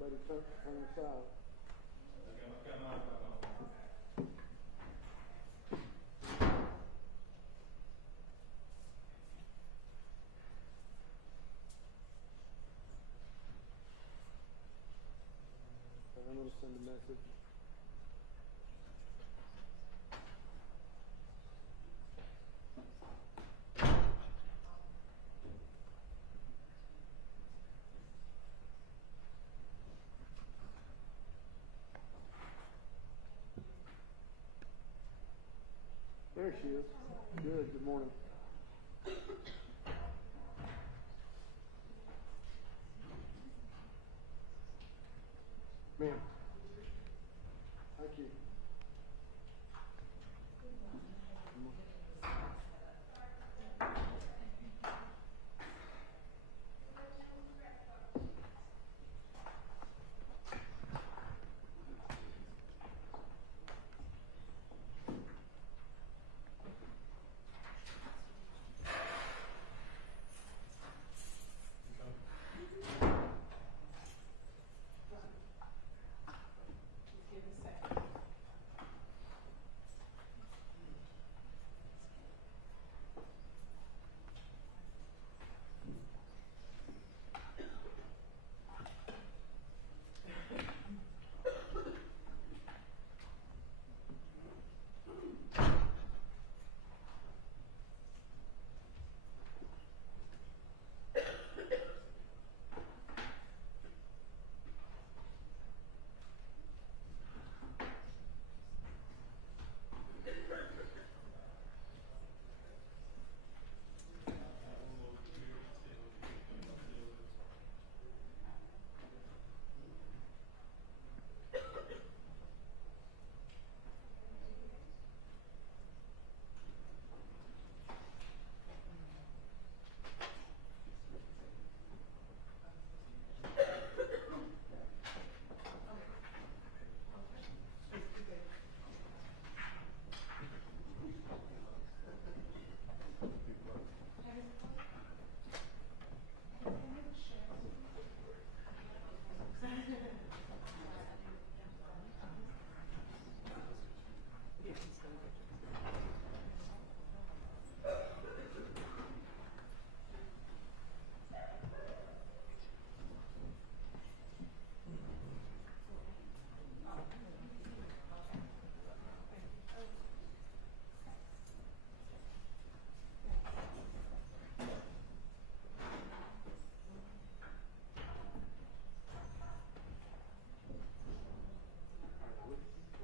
Everybody turn aside. I'm going to send a message. There she is. Good morning. Ma'am. Thank you.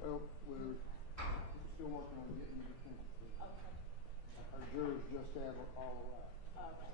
Well, we're still working on getting the attention. Okay. Our jurors just have all right. Okay.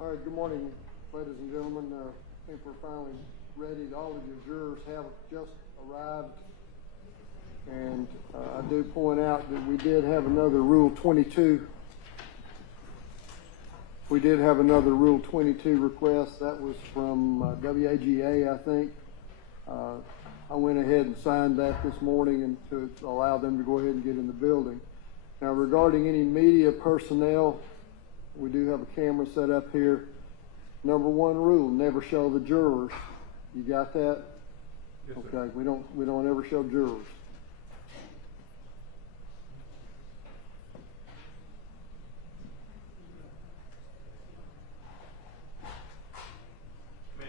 All right, good morning, ladies and gentlemen. I think we're finally ready. All of your jurors have just arrived. And I do point out that we did have another Rule 22. We did have another Rule 22 request. That was from WAGA, I think. I went ahead and signed that this morning and to allow them to go ahead and get in the building. Now, regarding any media personnel, we do have a camera set up here. Number one rule, never show the jurors. You got that? Yes, okay, sir. we don't ever show jurors. Ma'am,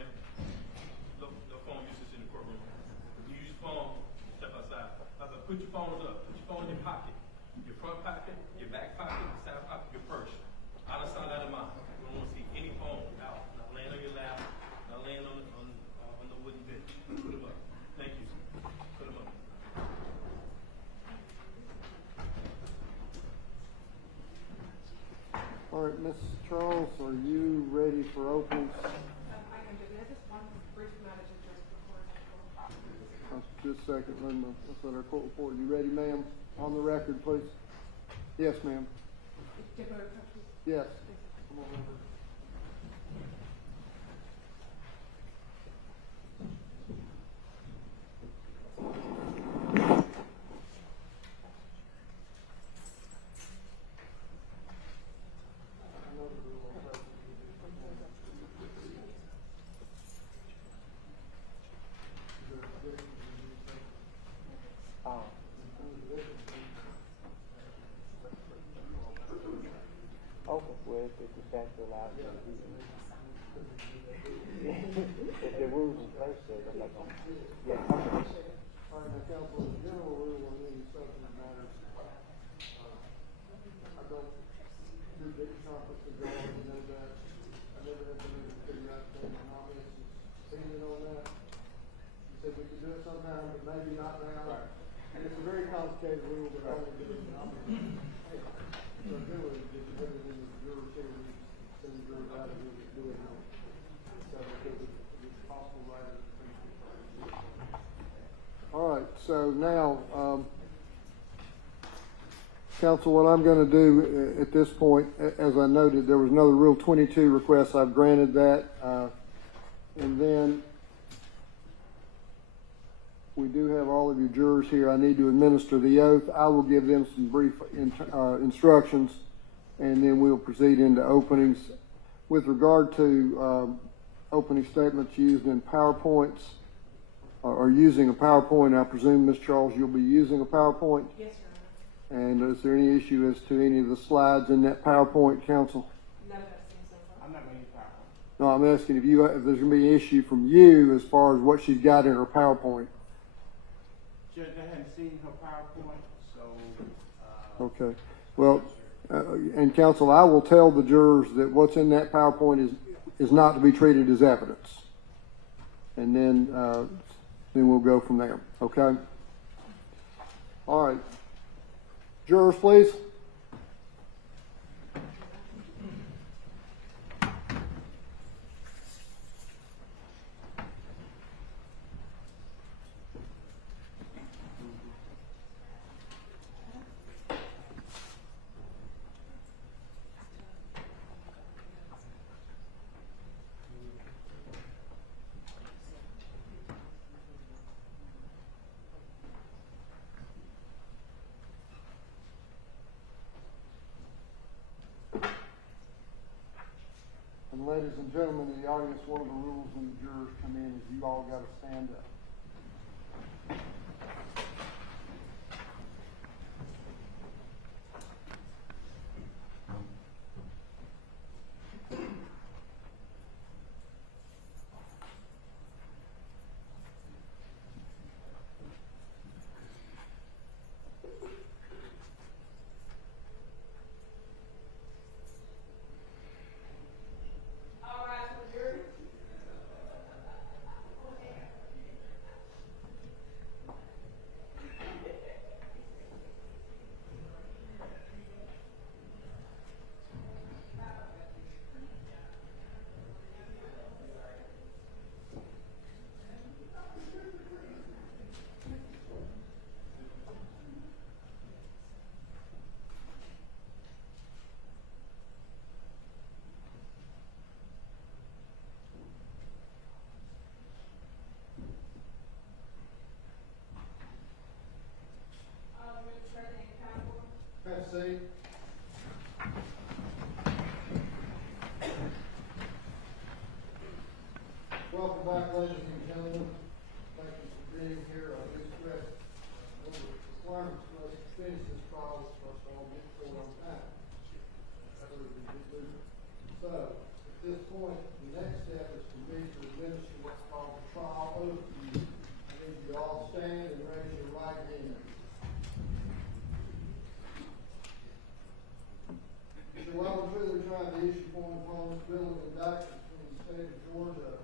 no phone usage in the courtroom. If you use phone, step outside. I said, put your phones up. Put your phone in your pocket. Your front pocket, your back pocket, your side pocket, your purse. Out of sight, out of mind. We don't want to see any phone out. Not laying on your lap, not laying on the wooden bench. Put them up. right, Ms. Charles, are you ready for openings? I am, but there's just one brief matter to address before. Just a second, let's let our court report. You ready, ma'am? On the record, please. Yes, ma'am. Yes. Come on over. Okay, well, if the statute allows me to do it. If the rules in place says, I'm not gonna, yeah, okay. All right, now, counsel, as a general rule on any substantive matters, I don't do big conferences, y'all already know that. I never have been able to figure out the nominations opinion on that. You said we could do it sometime, but maybe not now. Right. And it's a very complicated rule, but I only do it in nominations. So generally, just everything that the jurors say, we send the jurors out and we do it now. So because it's possible right at the principal. All right, so now, counsel, what I'm going to do at this point, as I noted, there was another Rule 22 request. I've granted that. And then we do have all of your jurors here. I need to administer the oath. I will give them some brief instructions, and then we'll proceed into openings. With regard to opening statements used in PowerPoints, or using a PowerPoint, I presume, Ms. Charles, you'll be using a PowerPoint? Yes, Your Honor. And is there any issue as to any of the slides in that PowerPoint, counsel? None of that's seen so far. I'm not gonna use PowerPoint. No, I'm asking if there's going to be an issue from you as far as what she's got in her PowerPoint. Judge, I hadn't seen her PowerPoint, so, Okay. Well, and counsel, I will tell the jurors that what's in that PowerPoint is not to be treated as evidence. And then we'll go from there. Okay? All right. Jurors, please. And ladies and gentlemen of the audience, one of the rules when the jurors come in is you all got to stand up. Have a seat. Welcome back, ladies and gentlemen. Thank you for being here. I just read one of the requirements for us to finish this trial for us all get through on time. So, at this point, the next step is for me to administer what's called the trial oath to you. I need you to all stand and raise your right hand. You shall well and truly try to issue form upon this bill of indictment from the state of Georgia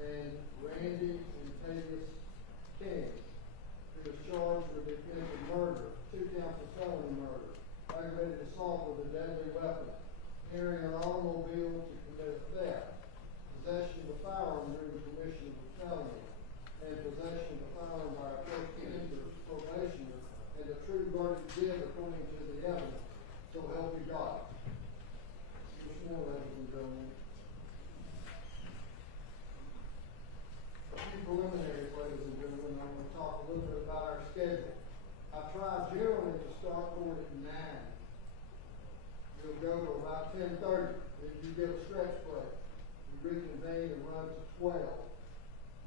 and Randy and Tavis King, who is charged with attempted murder, 2 counts of felony murder, aggravated assault with a deadly weapon, carrying an automobile to commit a theft, possession of a firearm during the commission of a felony, and possession of a firearm by a probationer, and a true verdict given according to the evidence. So help you God. Which more, ladies and gentlemen? A few preliminaries, ladies and gentlemen. I'm going to talk a little bit about our schedule. I try generally to start court at 9. You'll go to about 10:30. Then you get a stretch break. You reconvene and run to 12.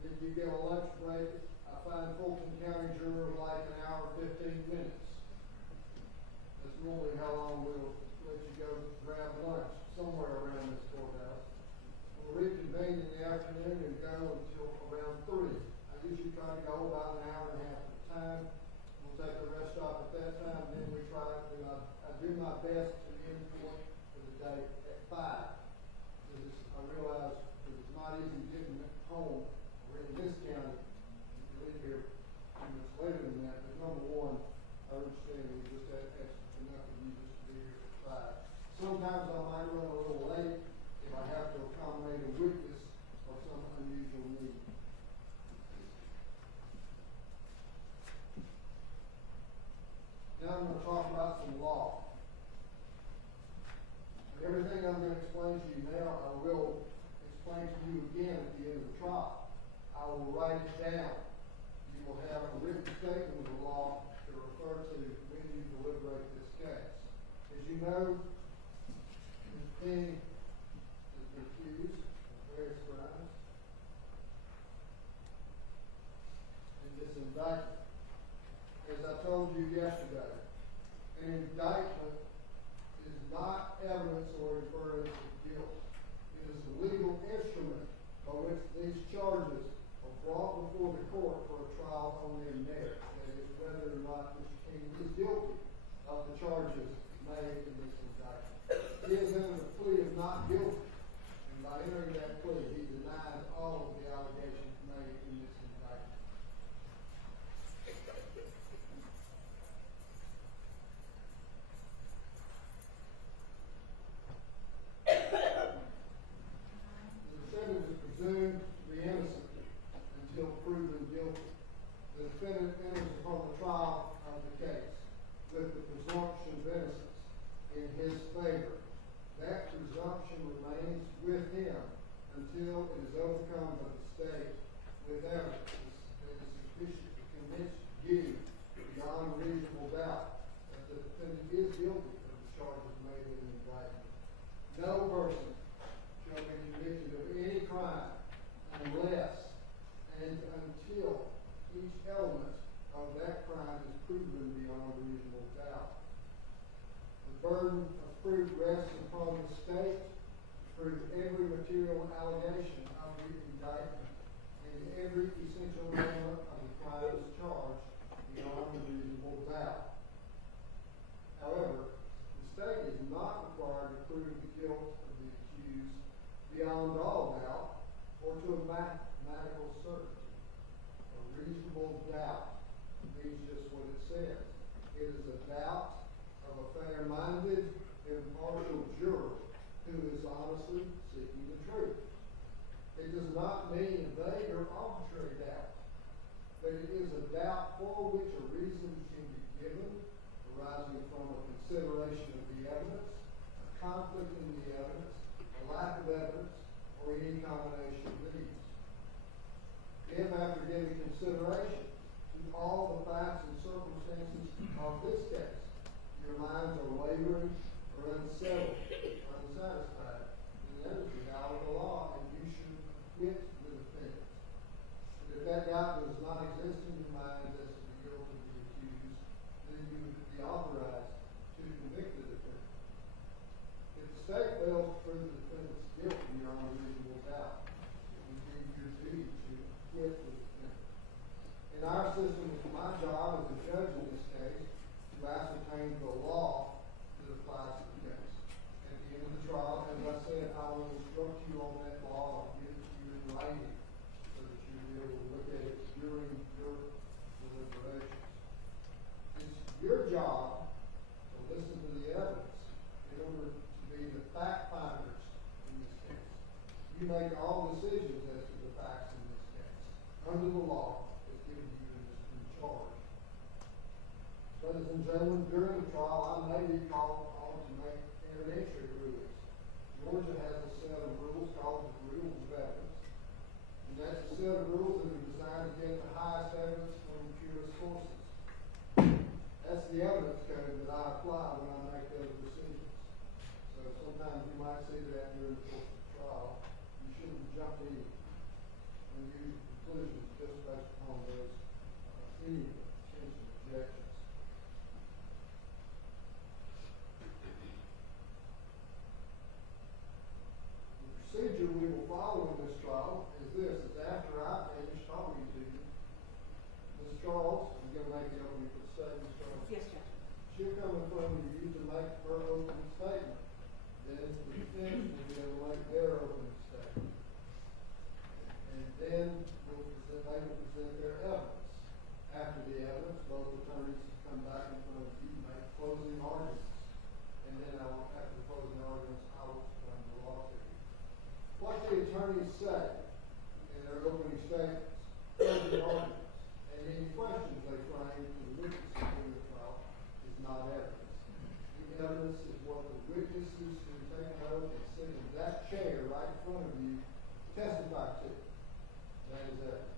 Then you get a lunch break. I find Fulton County jurors like an hour and 15 minutes. That's normally how long we'll let you go grab lunch somewhere around this courthouse. We'll reconvene in the afternoon and go until around 3. I usually try to go about an hour and a half at a time. We'll take a rest stop at that time, and then we try to, I do my best to end court for the day at 5. I realize that it's not easy getting home or in this county. You can leave here 2 minutes later than that, but number one, I understand we just have extra enough of you just to be here at 5. Sometimes I might run a little late if I have to accommodate a witness or some unusual need. Now I'm going to talk about some law. Everything I'm going to explain to you now, I will explain to you again at the end of the trial. I will write it down. You will have a written statement of the law to refer to when you deliberate this case. As you know, Ms. Penny is accused of various crimes in this indictment. As I told you yesterday, an indictment is not evidence or inference of guilt. It is a legal instrument by which these charges are brought before the court for a trial on their merit. That is, whether or not Mr. King is guilty of the charges made in this indictment. He has entered a plea of not guilty, and by entering that plea, he denies all of the allegations made in this indictment. The defendant is presumed to be innocent until proven guilty. The defendant enters upon the trial of the case with the presumption of innocence in his favor. That presumption remains with him until it is overcome by the state with evidence that is sufficient to convince you beyond reasonable doubt that the defendant is guilty of the charges made in the indictment. No person shall be convicted of any crime unless and until each element of that crime is proven beyond reasonable doubt. The burden of proof rests upon the state to prove every material allegation of the indictment and every essential element of the crimes charged beyond reasonable doubt. However, the state is not required to prove the guilt of the accused beyond all doubt or to a mathematical certainty. A reasonable doubt means just what it says. It is a doubt of a fair-minded, impartial juror who is honestly seeking the truth. It does not mean a vague or arbitrary doubt, but it is a doubt for which a reason can be given, arising from a consideration of the evidence, a conflict in the evidence, a lack of evidence, or any combination of these. If after giving consideration to all the facts and circumstances of this case, your minds are wavering or unsettled, unsatisfied, then that is the doubt of the law, and you should acquit the defendant. But if that doubt does not exist in your mind as to the guilt of the accused, then you would be authorized to convict the defendant. If the state fails to prove the defendant's guilt beyond reasonable doubt, it would be your duty to acquit the defendant. In our system, it's my job as a judge in this case to ascertain the law that applies to the case. At the end of the trial, as I said, I will instruct you on that law. I'll give it to you in writing so that you'll be able to look at it during your deliberations. It's your job to listen to the evidence in order to be the fact you make all decisions as to the facts in this case, under the law that's given to you in charge. Ladies and gentlemen, during the trial, I may be called on to make evidentiary rulings. Georgia has a set of rules called the rules of evidence. And that's a set of rules that are designed to get the highest evidence from the purest sources. That's the evidence code that I apply when I make those decisions. So sometimes you might see that during the course of the trial. You shouldn't jump in and use conclusions just based upon those any potential objections. The procedure we will follow in this trial is this: is after I finish talking to you, Ms. Charles, I'm going to make the opening for the statement, Charles. Yes, Judge. She'll come in front of you to make her opening statement. Then the defense will be able to make their opening statement. And then they will present their evidence. After the evidence, both attorneys come back in front of you, make closing arguments. And then after the closing arguments, I will explain the law to you. What the attorneys say in their opening statements, closing arguments, and any questions they frame to the witnesses in the trial is not evidence. The evidence is what the witnesses who take an oath and sit in that chair right in front of you testify to. That is evidence.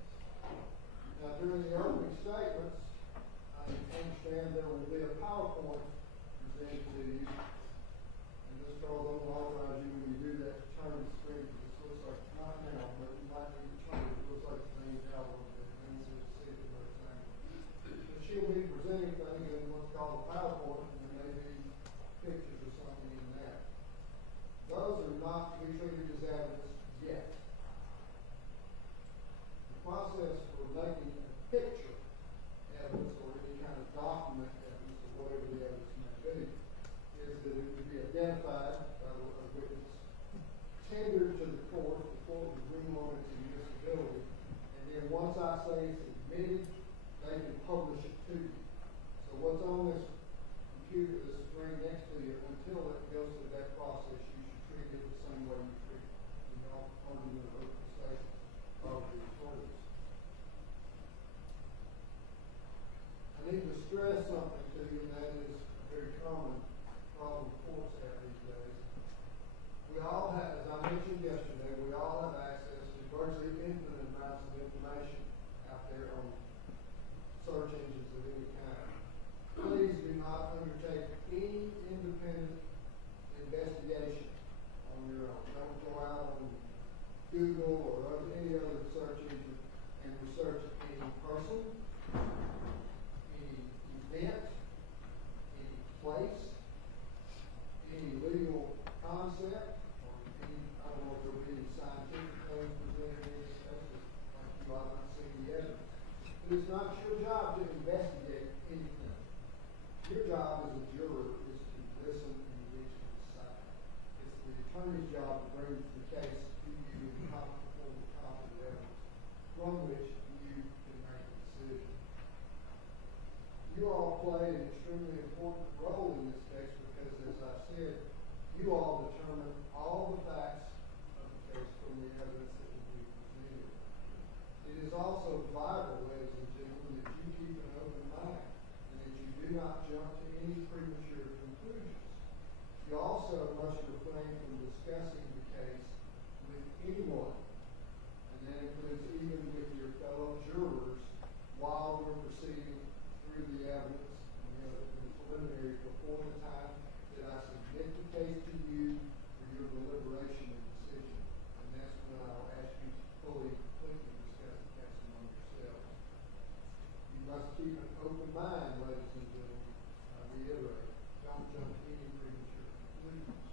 Now, during the opening statements, I understand there will be a PowerPoint presented to you. And Ms. Charles, I'm authorize you when you do that to turn the screen, because this looks like, not now, but you might need to turn it. It looks like it's named out a little bit. Things are secret, but it's angled. But she'll be presenting things in what's called a PowerPoint, and there may be pictures or something in that. Those are not to be treated as evidence yet. The process for making a picture evidence or any kind of document evidence or whatever the evidence may be is that it would be identified by a witness, tendered to the court will rule on its admissibility, and then once I say it's admitted, they can publish it to you. So what's on this computer, this screen next to you, until it goes through that process, you should treat it the same way you treat the argument of open statement of the recorders. I need to stress something to you, and that is a very common problem courts have these days. We all have, as I mentioned yesterday, we all have access to virtually infinite amounts of information out there on search engines of any kind. Please do not undertake any independent investigation on your own. Don't go out on Google or any other search engine and research any person, any event, any place, any legal concept, or any, I don't know if there will be any scientific things presented in this case, like you ought not see the evidence. But it's not your job to investigate anything. Your job as a juror is to listen and reach and decide. It's the attorney's job to bring the case to you in competent evidence from which you can make a decision. You all play an extremely important role in this case because, as I said, you all determine all the facts of the case from the evidence that will be presented. It is also vital, ladies and gentlemen, that you keep an open mind and that you do not jump to any premature conclusions. You also must refrain from discussing the case with anyone, and that includes even with your fellow jurors, while we're proceeding through the evidence and the preliminaries before the time that I submit the case to you for your deliberation and decision. And that's when I'll ask you to fully, completely discuss the case among yourselves. You must keep an open mind, ladies and gentlemen. I reiterate, don't jump to any premature conclusions.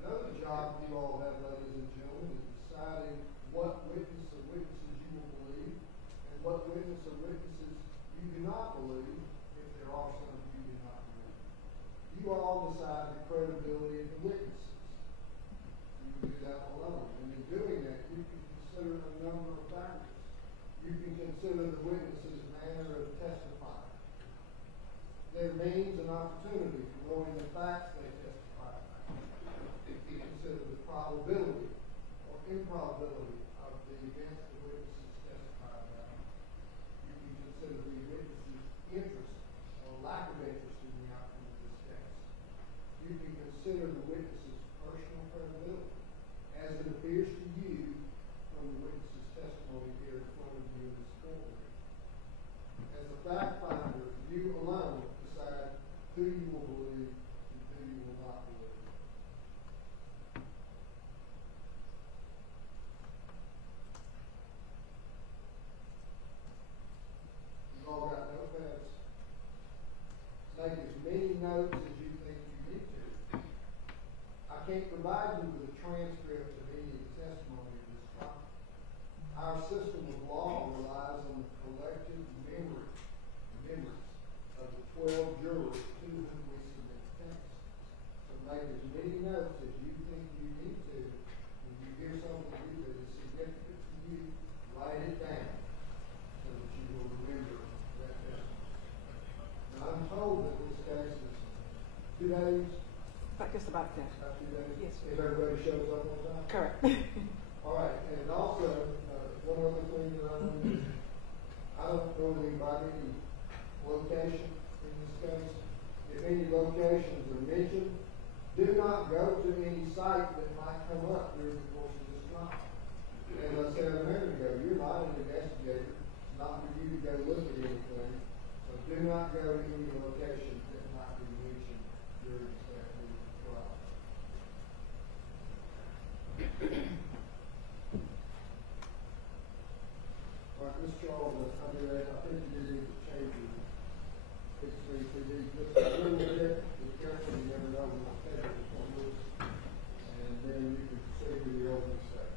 Another job you all have, ladies and gentlemen, is deciding what witness or witnesses you will believe and what witness or witnesses you do not believe, if there are some you do not believe. You all decide the credibility of the witnesses. You can do that alone. And in doing that, you can consider a number of factors. You can consider the witness's manner of testifying, their means and opportunity for knowing the facts they testify. You can consider the probability or improbability of the events the witnesses testify about, you can consider the witnesses' interest or lack of interest in the outcome of this case. You can consider the witnesses' personal credibility, as it appears to you from the witnesses' testimony here in front of you in this courtroom. As a fact finder, you alone decide who you will believe and who you will not believe. You've all got notepads. Take as many notes as you think you need to. I can't provide you with a transcript of any of the testimony of this trial. Our system of law relies on the collective memories of the 12 jurors to whom we submit the case. So make as many notes as you think you need to. When you hear something that is significant to you, write it down so that you will remember that testimony. Now, I'm told that this case is 2 days. Just about that. About 2 days? Yes, sir. If everybody shows up on time? Correct. All right, and also, one other thing that I want to do, I don't really invite any location in this case. If any locations are mentioned, do not go to any site that might come up during the course of this trial. As I said a minute ago, you're not an investigator. It's not for you to go look at anything. So do not go to any location that might be mentioned during this trial. All right, Ms. Charles, I think you need to change your HCCD just a little bit. Be careful, you never know when the schedule is going to move. And then you can proceed with the opening statement.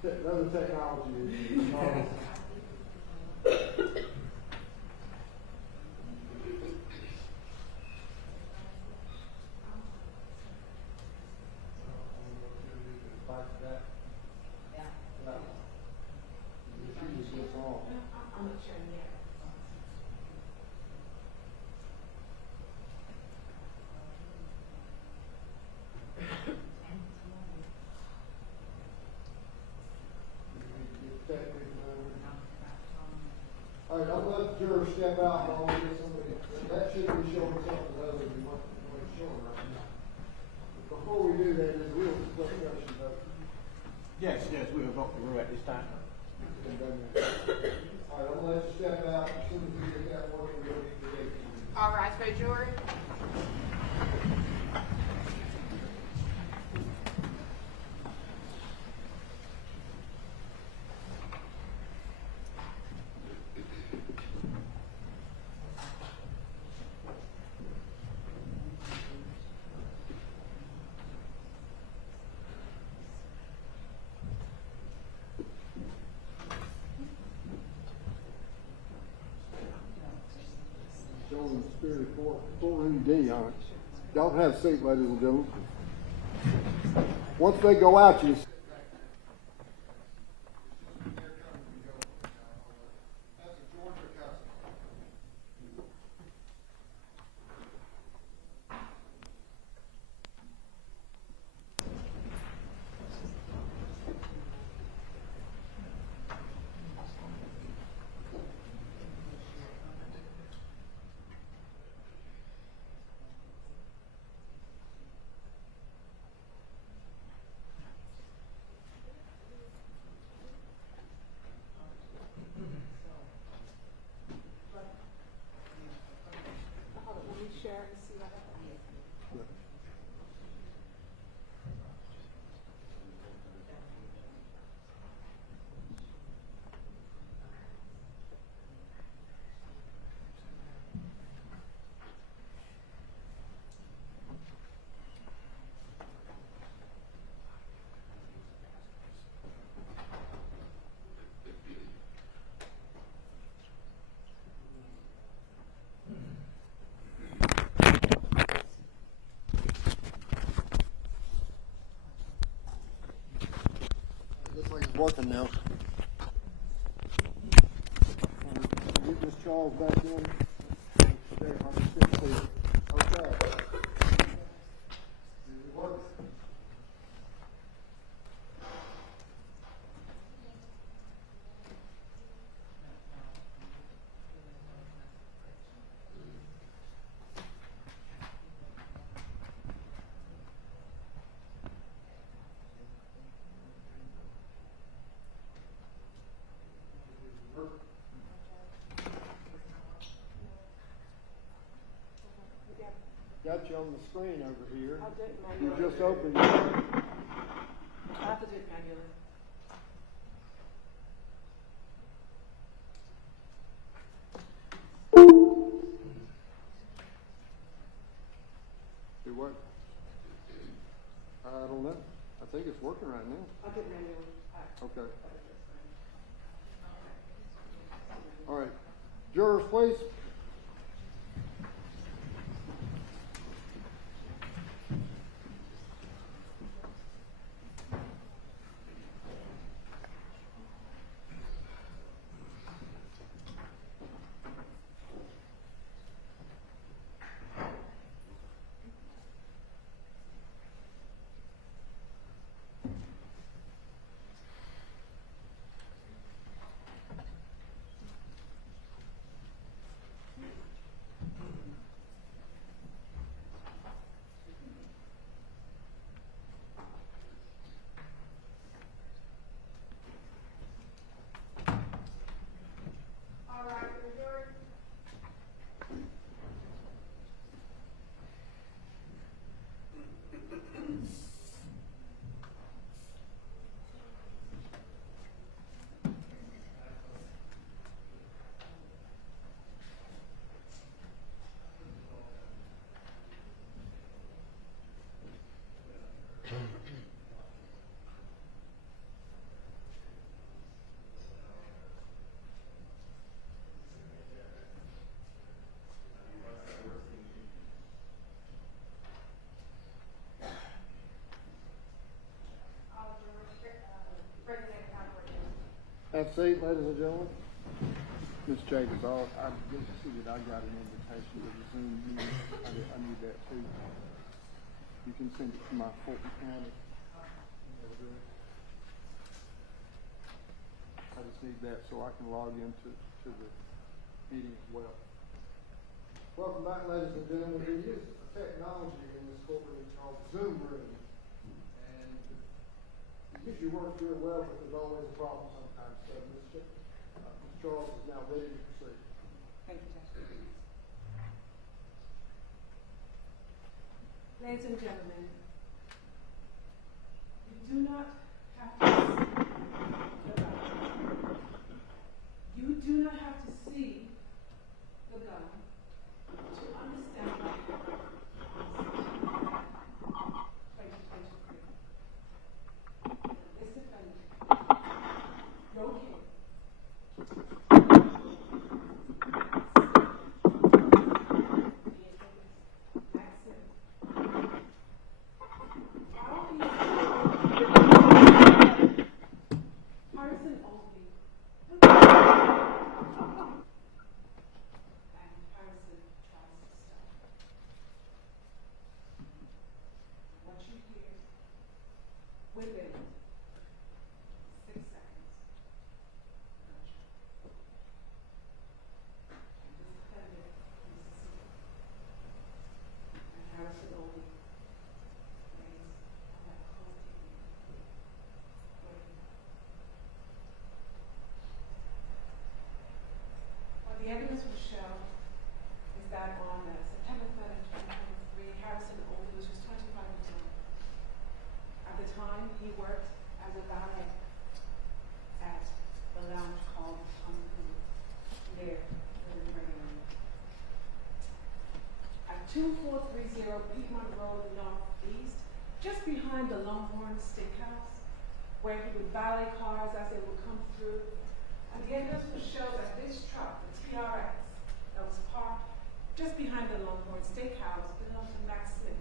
Another technology is I'm not sure yet. All right, I'll let the jurors step out while we get somebody. That should be showing something other than what it's showing right now. Before we do that, is real quick question though. Yes, we'll vote the rule at this time. All right, I'm gonna let you step out as soon as we get that working. We'll be ready. All right, so jury. Showing the spirit of courtroom D on it. Y'all have a seat, ladies and gentlemen. Once they go out, you. working now. Get Ms. Charles back in. There, I'll just sit there. Okay. Is it working? Got you on the screen over here. I'll do it You manually. just opened it. I have to do it manually. Do what? I don't know. I think it's working right now. I'll do it manually. Okay. All right. Jurors, please. Have a seat, ladies and gentlemen. Ms. Jacobs, I did see that I got an invitation to the Zoom meeting. I need that too. You can send it to my Fulton County. I just need that so I can log into the meeting as well. Welcome back, ladies and gentlemen. We use technology in this courtroom called Zoom room. And it usually works real well, but there's always a problem sometimes. So Ms. Charles is now ready to proceed. Thank you, Judge. Ladies and gentlemen, you do not have to you do not have to see the gun to understand this defendant broke in. Harrison Olvey. And Harrison tries to stop. What you hear within 6 seconds. This defendant is asleep. And Harrison Olvey lays on that cold evening, waking up. What the evidence will show is that on September 3rd, 2023, Harrison Olvey was just 25 years old. At the time, he worked as a valet at the lounge called Courtroom there in the area. At 2430 Piedmont Road Northeast, just behind the Longhorn Steakhouse, where he would valet cars as they would come through. And the evidence will show that this truck, the TRX, that was parked just behind the Longhorn Steakhouse, belonged to Max Smith,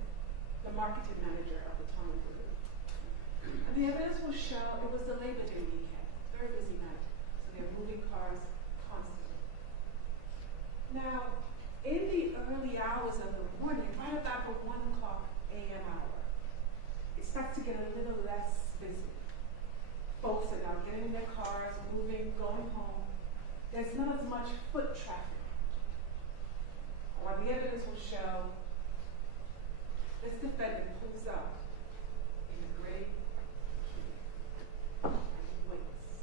the marketing manager of the Tommy Group. And the evidence will show it was the Labor Day weekend. very busy night, so they're moving cars constantly. Now, in the early hours of the morning, right about the 1 o'clock a.m. hour, it starts to get a little less busy. Folks are now getting in their cars, moving, going home. There's not as much foot traffic. What the evidence will show, this defendant pulls up in a gray Kia and he waits.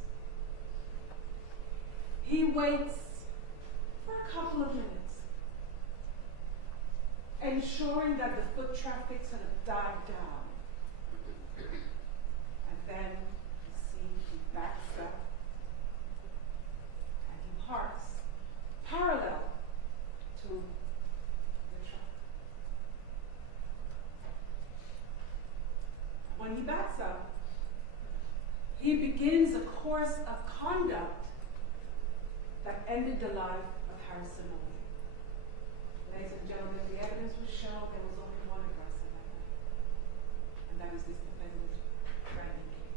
He waits for a couple of minutes, ensuring that the foot traffic sort of died down. And then you see he backs up and he parks parallel to the truck. When he backs up, he begins a course of conduct that ended the life of Harrison Olvey. Ladies and gentlemen, the evidence will show there was only one aggressor that night, and that is this defendant, Randy King.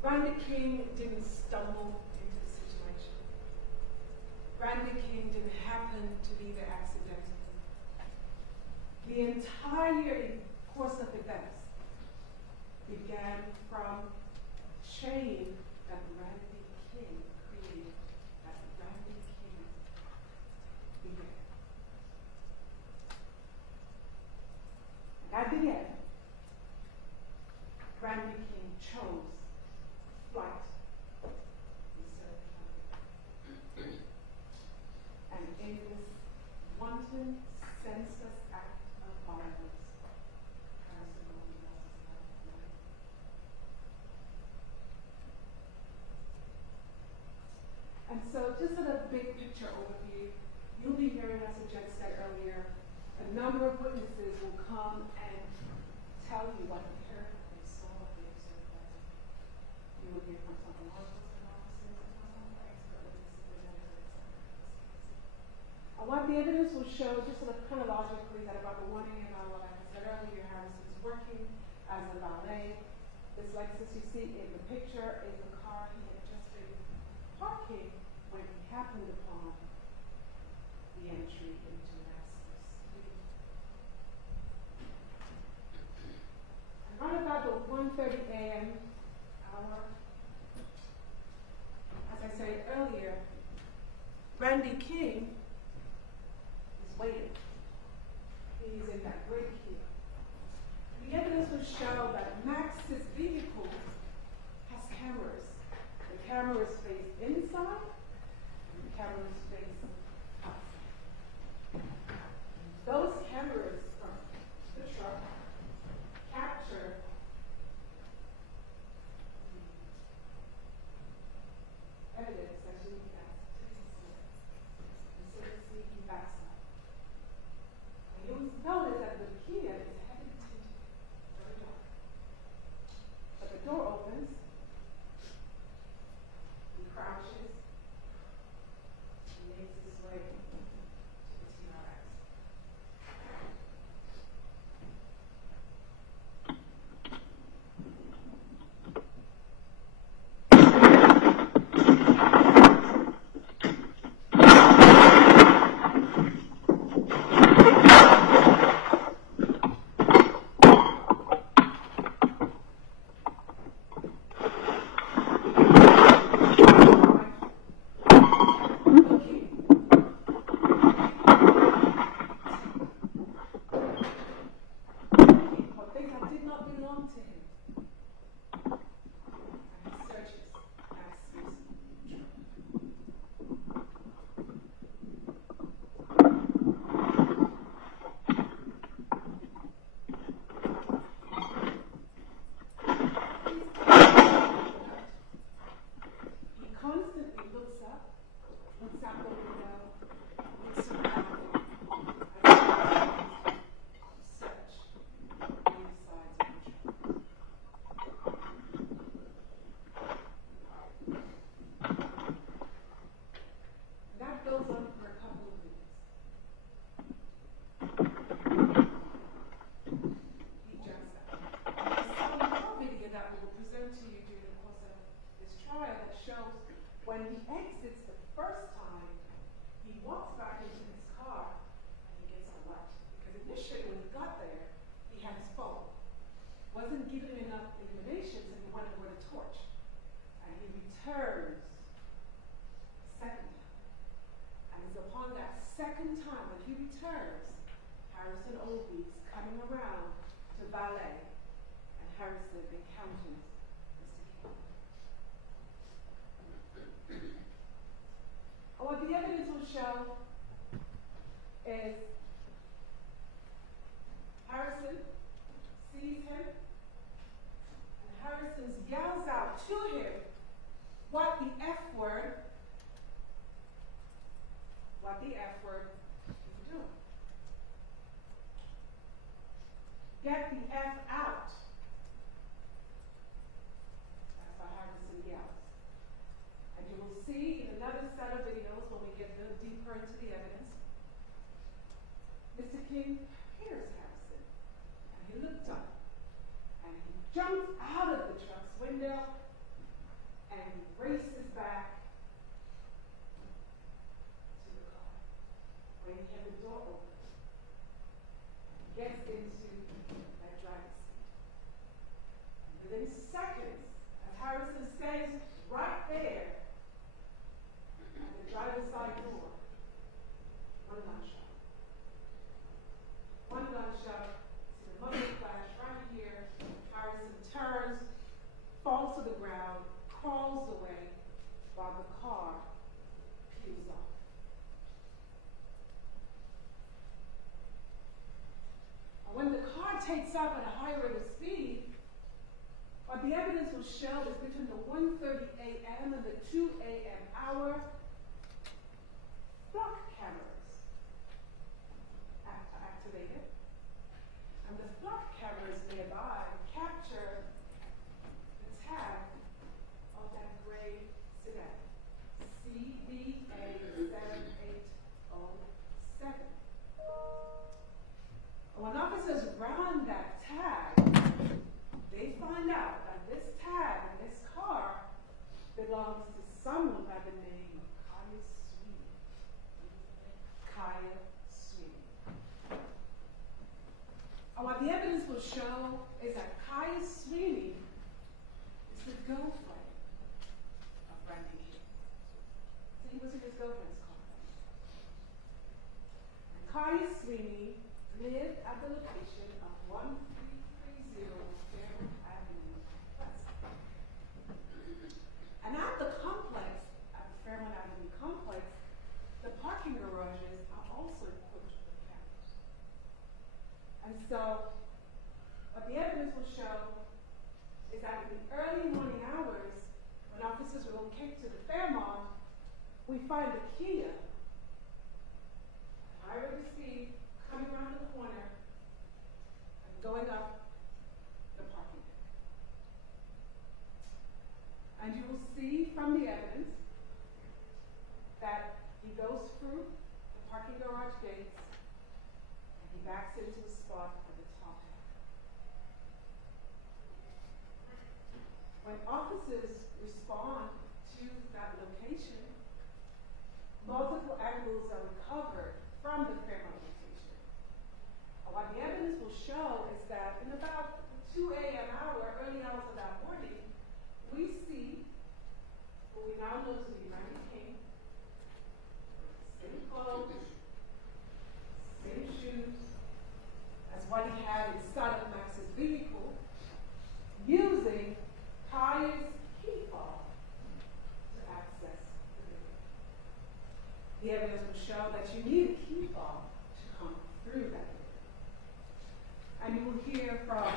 Randy King didn't stumble into the situation. Randy King didn't happen to be there accidentally. The entire course of events began from chain that Randy King created, that Randy King began. And at the end, Randy King chose flight instead of flight. And in this wanton, senseless act of violence, Harrison Olvey lost his life. And so, just sort of big picture overview, you'll be hearing, as Jen said earlier, a number of witnesses will come and tell you what they heard, what they saw, what they observed. You will hear from some law enforcement officers and from some expert witnesses and evidence. And what the evidence will show, just sort of chronologically, that about the 1 a.m. hour, like I said earlier, Harrison's working as a valet. This Lexus you see in the picture is the car he had just been parking when he happened upon the entry into Access 3. And right about the 1:30 a.m. hour, as I said earlier, Randy King is waiting. He's in that gray Kia. The evidence will show that Max's vehicle has cameras. The cameras face inside, and the cameras face outside. Those cameras from the truck capture the evidence that you need as and so you see he backs up. And you'll notice that the Kia is heavily tinted, very dark. But the door opens, he crouches, first time, he walks back into his car and he gets a light. Because initially when he got there, he had his phone. Wasn't giving him enough illumination, so he went over the torch. And he returns second time. And it's upon that second time when he returns, Harrison Olvey is coming around to valet, and Harrison encounters Mr. King. And what the evidence will show is Harrison sees him, and Harrison yells out to him, "What the F word? What the F word are you doing? Get the F out." That's what Harrison yells. And you will see in another set of videos when we get a little deeper into the evidence, Mr. King hears Harrison, and he looks up, and he jumps out of the truck's window, and he races back to the car. When he had the door open, he gets into that driver's seat. And within seconds, as Harrison stands right there at the driver's side door, one gunshot. One gunshot to the muzzle flash right here. Harrison turns, falls to the ground, crawls away while the car peels off. And when the car takes off at a high rate of speed, what the evidence will show is between the 1:30 a.m. and the 2 a.m. hour, flock cameras are activated. And the flock cameras nearby capture the tag of that gray sedan, CBA7807. When officers run that tag, they find out that this tag and this car belongs to someone by the name of Kaya Sweeney. Kaya Sweeney. And what the evidence will show is that Kaya Sweeney is the girlfriend of Brandon King. So he was in his girlfriend's car. And Kaya Sweeney lived at the location of 1330 Fairmont Avenue West. And at the complex, at the Fairmont Avenue complex, the parking garages are also equipped with cameras. And so, what the evidence will show is that in the early morning hours, when officers relocate to the Fairmont, we find the Kia, high rate of speed, coming around the corner and going up the parking deck. And you will see from the evidence that he goes through the parking garage gates and he backs into a spot at the top half. When officers respond to that location, multiple angles are recovered from the Fairmont location. What the evidence will show is that in about the 2 a.m. hour, early hours of that morning, we see what we now know to be Brandon King, same clothes, same shoes, as what he had inside of Max's vehicle, using Kaya's key fob to access the vehicle. The evidence will show that you need a key fob to come through that vehicle. And you will hear from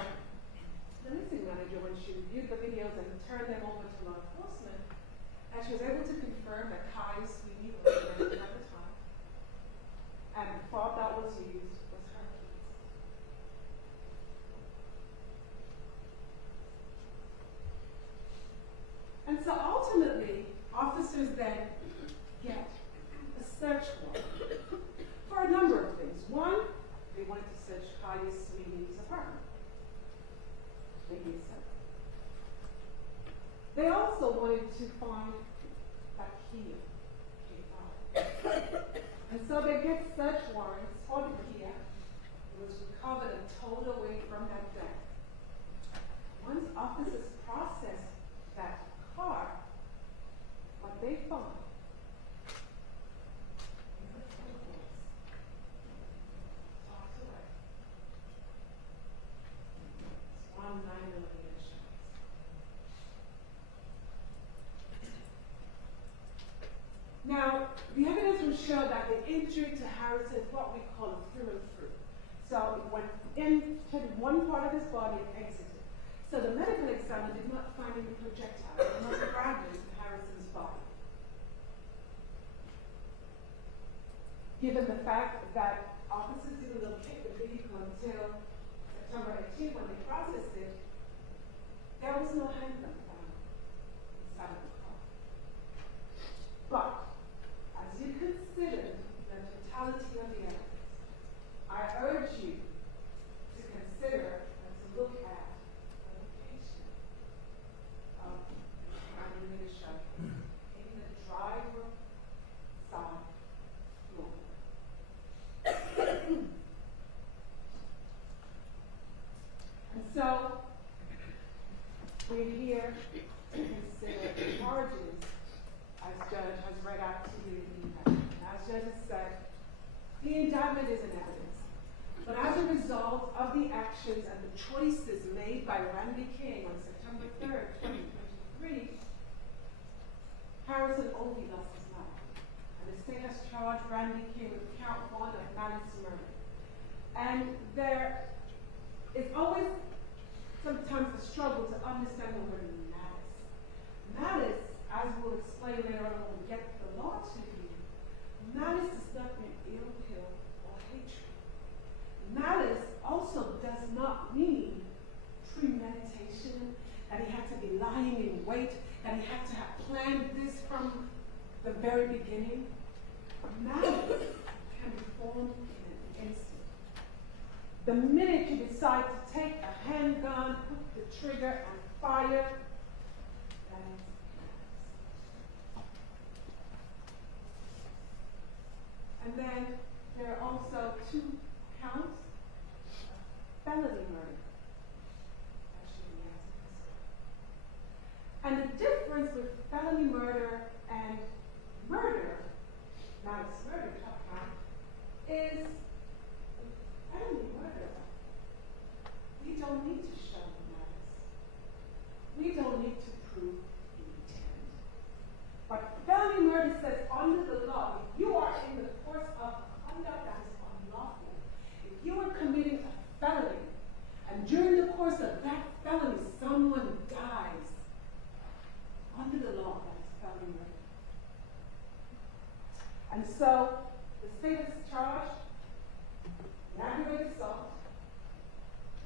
the missing manager when she reviewed the videos and turned them over to law enforcement, and she was able to confirm that Kaya Sweeney was arrested at the time, and the fob that was used was her keys. And so ultimately, officers then get a search warrant for a number of things. One, they wanted to search Kaya Sweeney's apartment. They did so. They also wanted to find that Kia. get search warrants for the Kia. It was recovered and towed away from that deck. Once officers processed that car, what they found tossed away. It's 1.9mm shells. Now, the evidence will show that the injury to Harrison is what we call a through and through. So it went into one part of his body and exited. So the medical examiner did not find any projectile or no fragments in Harrison's body. Given the fact that officers didn't locate the vehicle until September 18, when they processed it, there was no handgun found inside of the car. But as you consider the totality of the evidence, I urge you to consider and to look at the location of the ammunition in the driver's side door. And so, we're here to consider the charges as Judge has read out to you in the indictment. And as Judge has said, the indictment is an evidence. But as a result of the actions and the choices made by Randy King on September 3rd, 2023, Harrison Olvey lost his life. And the state has charged Randy King with count 1 of malice murder. And there is always sometimes a struggle to understand the word malice. Malice, as we'll explain later on when we get the law to you, malice does not mean ill will or hatred. Malice also does not mean premeditation, that he had to be lying in wait, that he had to have planned this from the very beginning. Malice can be formed in an instant. The minute you decide to take a handgun, put the trigger, and fire, that is malice. And then there are also 2 counts of felony murder. And the difference with felony murder and murder, malice murder, top count, is felony murder. We don't need to show malice. We don't need to prove intent. But felony murder says under the law, if you are in the course of conduct that is unlawful, if you are committing a felony, and during the course of that felony someone dies, under the law, that is felony murder. And so, the state has charged an aggravated assault,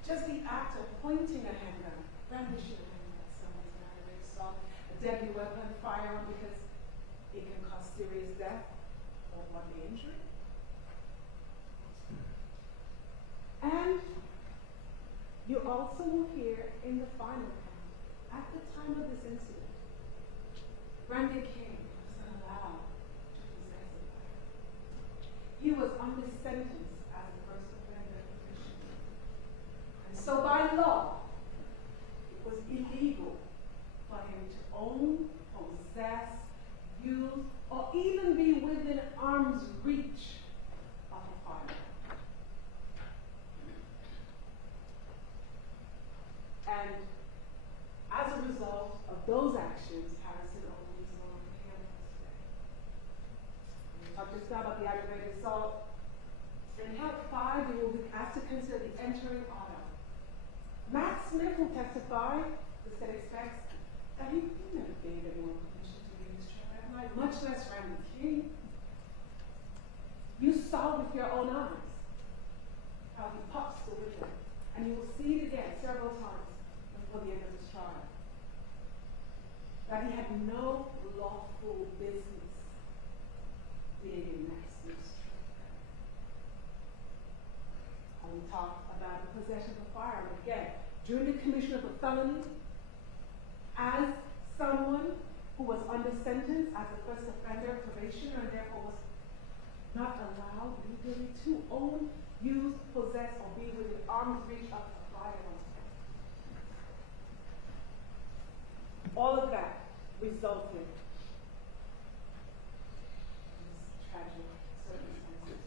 just the act of pointing a handgun, brandishing a handgun at someone is an aggravated assault, a deadly weapon, firearm, because it can cause serious death or bodily injury. And you also will hear in the final count, at the time of this incident, Randy King was not allowed to possess a firearm. He was under sentence as a first offender conviction. And so by law, it was illegal for him to own, possess, use, or even be within arm's reach of a firearm. And as a result of those actions, Harrison Olvey is on campus today. We talked just now about the aggravated assault. In Count 5, you will be asked to consider the entering auto. Matt Smith will testify, the state expects, that he never gave anyone permission to use his trailer at night, much less Randy King. You saw with your own eyes how he pops the window, and you will see it again several times before the end of his trial. That he had no lawful business being in Matt Smith's trailer. And we talk about the possession of a firearm again. During the commission of a felony, as someone who was under sentence as a first offender probationer and therefore was not allowed legally to own, use, possess, or be within arm's reach of a firearm. All of that resulted in this tragic circumstances.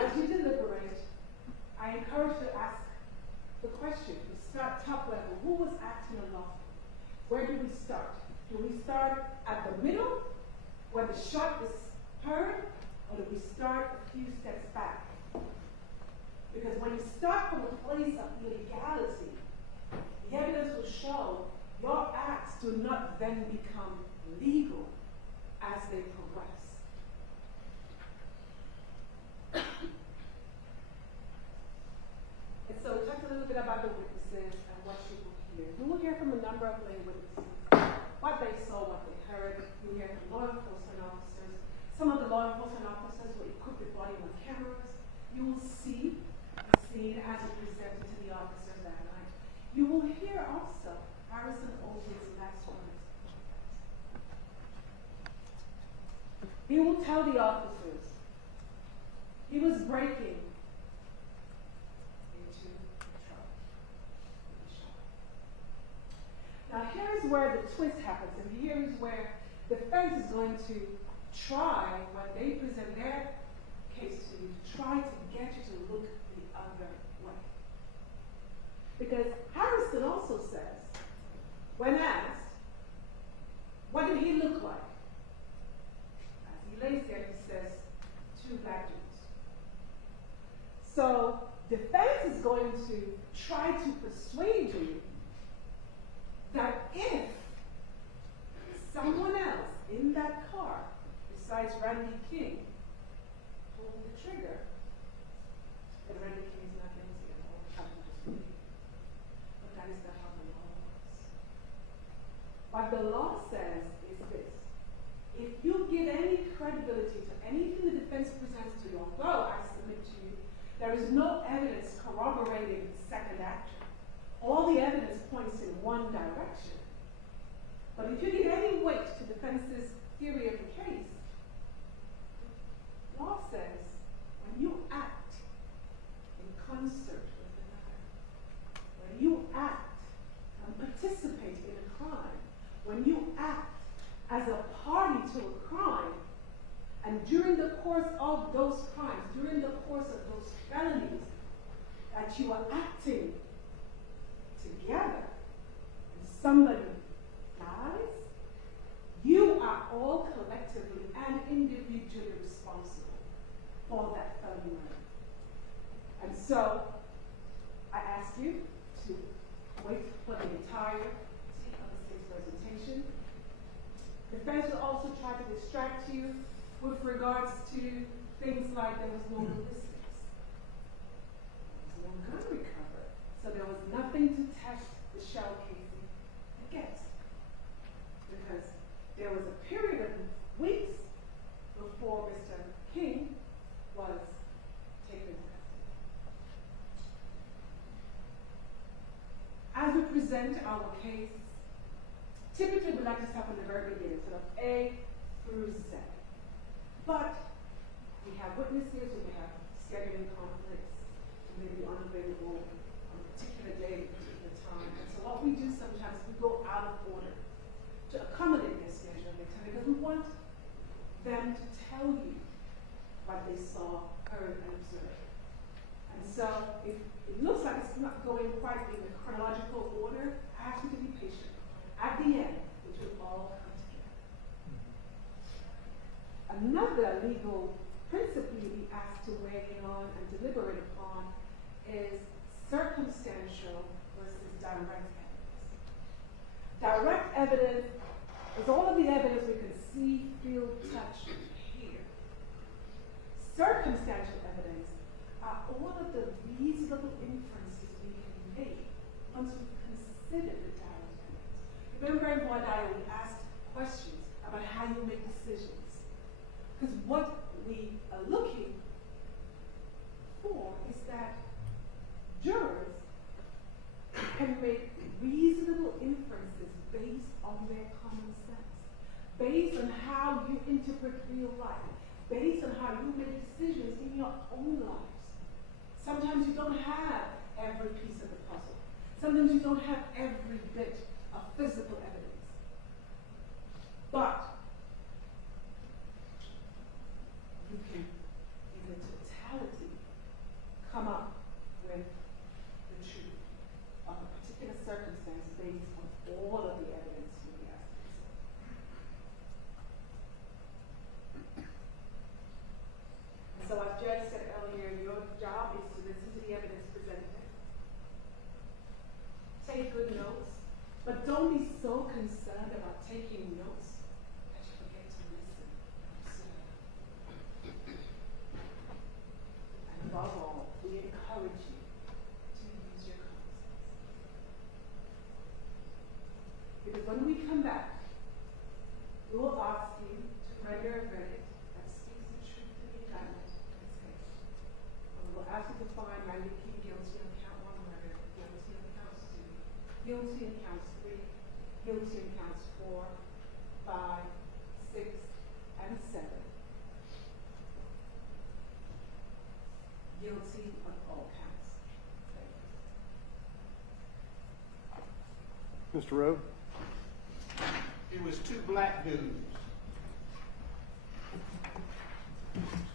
As you deliberate, I encourage you to ask the question, to start top level. Who was acting unlawfully? Where do we start? Do we start at the middle, where the shot is heard, or do we start a few steps back? Because when you start from a place of illegality, the evidence will show your acts do not then become legal as they progress. And so we talked a little bit about the witnesses and what you will hear. You will hear from a number of lay witnesses, what they saw, what they heard. You'll hear from law enforcement officers. Some of the law enforcement officers will equip the body with cameras. You will see the scene as it presented to the officers that night. You will hear also Harrison Olvey's last words. He will tell the officers he was breaking into the truck. Now here's where the twist happens, and here is where the defense is going to try, when they present their case to you, to try to get you to look the other way. Because Harrison also says, when asked, what did he look like? As he lays there, he says, 2 black dudes. So defense is going to try to persuade you that if someone else in that car, besides Randy King, pulled the trigger, then Randy King is not guilty at all. But that is not how the law works. What the law says is this: if you give any credibility to anything the defense presents to you, although I submit to you, there is no evidence corroborating the second action. All the evidence points in one direction. But if you give any weight to defense's theory of the case, law says when you act in concert with another, when you act and participate in a crime, when you act as a party to a crime, and during the course of those crimes, during the course of those felonies, that you are acting together, and somebody dies, you are all collectively and individually responsible for that felony murder. And so, I ask you to wait for the entirety of the state's presentation. The defense will also try to distract you with regards to things like there was no ballistics, there was no gun recovered, so there was nothing to test the shell casing against. Because there was a period of weeks before Mr. King was taken into custody. As we present our case, typically we like to start from the very beginning, sort of A through Z. But we have witnesses, we may have scheduling conflicts, we may be unavailable on a particular day, at a particular time. And so what we do sometimes, we go out of order to accommodate their schedule because we want them to tell you what they saw, heard, and observed. And so if it looks like it's not going quite in the chronological order, I ask you to be patient. At the end, it will all come together. Another legal principle you'll be asked to weigh in on and deliberate upon is circumstantial versus direct evidence. Direct evidence is all of the evidence we can see, feel, touch, hear. Circumstantial evidence are all of the reasonable inferences we can make once we've considered the direct evidence. Remember in Guadalajara we asked questions about how you make decisions. Because what we are looking for is that jurors can make reasonable inferences based on their common sense, based real life, based on how you make decisions in your own lives. Sometimes you don't have every piece of the puzzle. Sometimes you don't have every bit of physical evidence. But you can, in the totality, come up with the truth of a particular circumstance based on all of the evidence you have. And so as Judge said earlier, your job is to listen to the evidence presented. Take good notes, but don't be so concerned about taking notes that you forget to listen and observe. And above all, we encourage you to use your common sense. Because when we come back, we will ask you to render a verdict that speaks the truth to the indictment in this case. And we will ask you to find Randy King guilty on count 1 murder, guilty on counts 2, guilty on counts 3, guilty on counts 4, 5, 6, and 7. Guilty on all counts. Thank you. Mr. Rowe? It was two black dudes.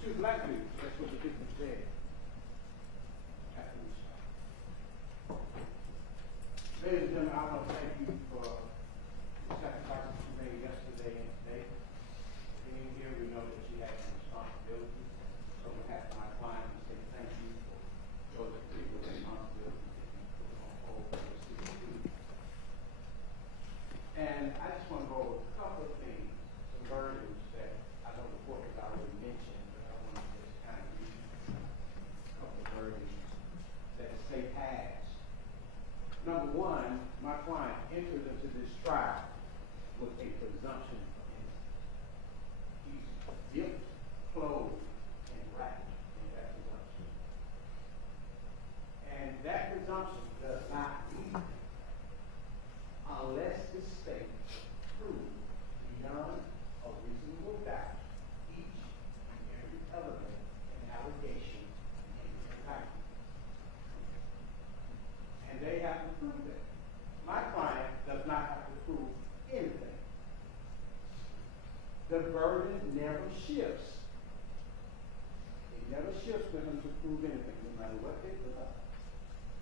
Two black dudes, that's what the victim said. Ladies and gentlemen, I want to thank you for the sacrifices you made yesterday and today. Being here, we know that you had some responsibility. So on behalf of my client, we say thank you for those particular responsibilities that you put on hold for the city to do. And I just want to go over a couple of things, some burdens that I know the court has already mentioned, but I want to just kind of use a couple of burdens that the state has. Number one, my client entered into this trial with a presumption of innocence. He's dipped, clothed, and wrapped in that presumption. And that presumption does not leave unless the state proves beyond a reasonable doubt each and every element and allegation in the indictment. And they have to prove that. My client does not have to prove anything. The burden never shifts. It never shifts for him to prove anything, no matter what they put up.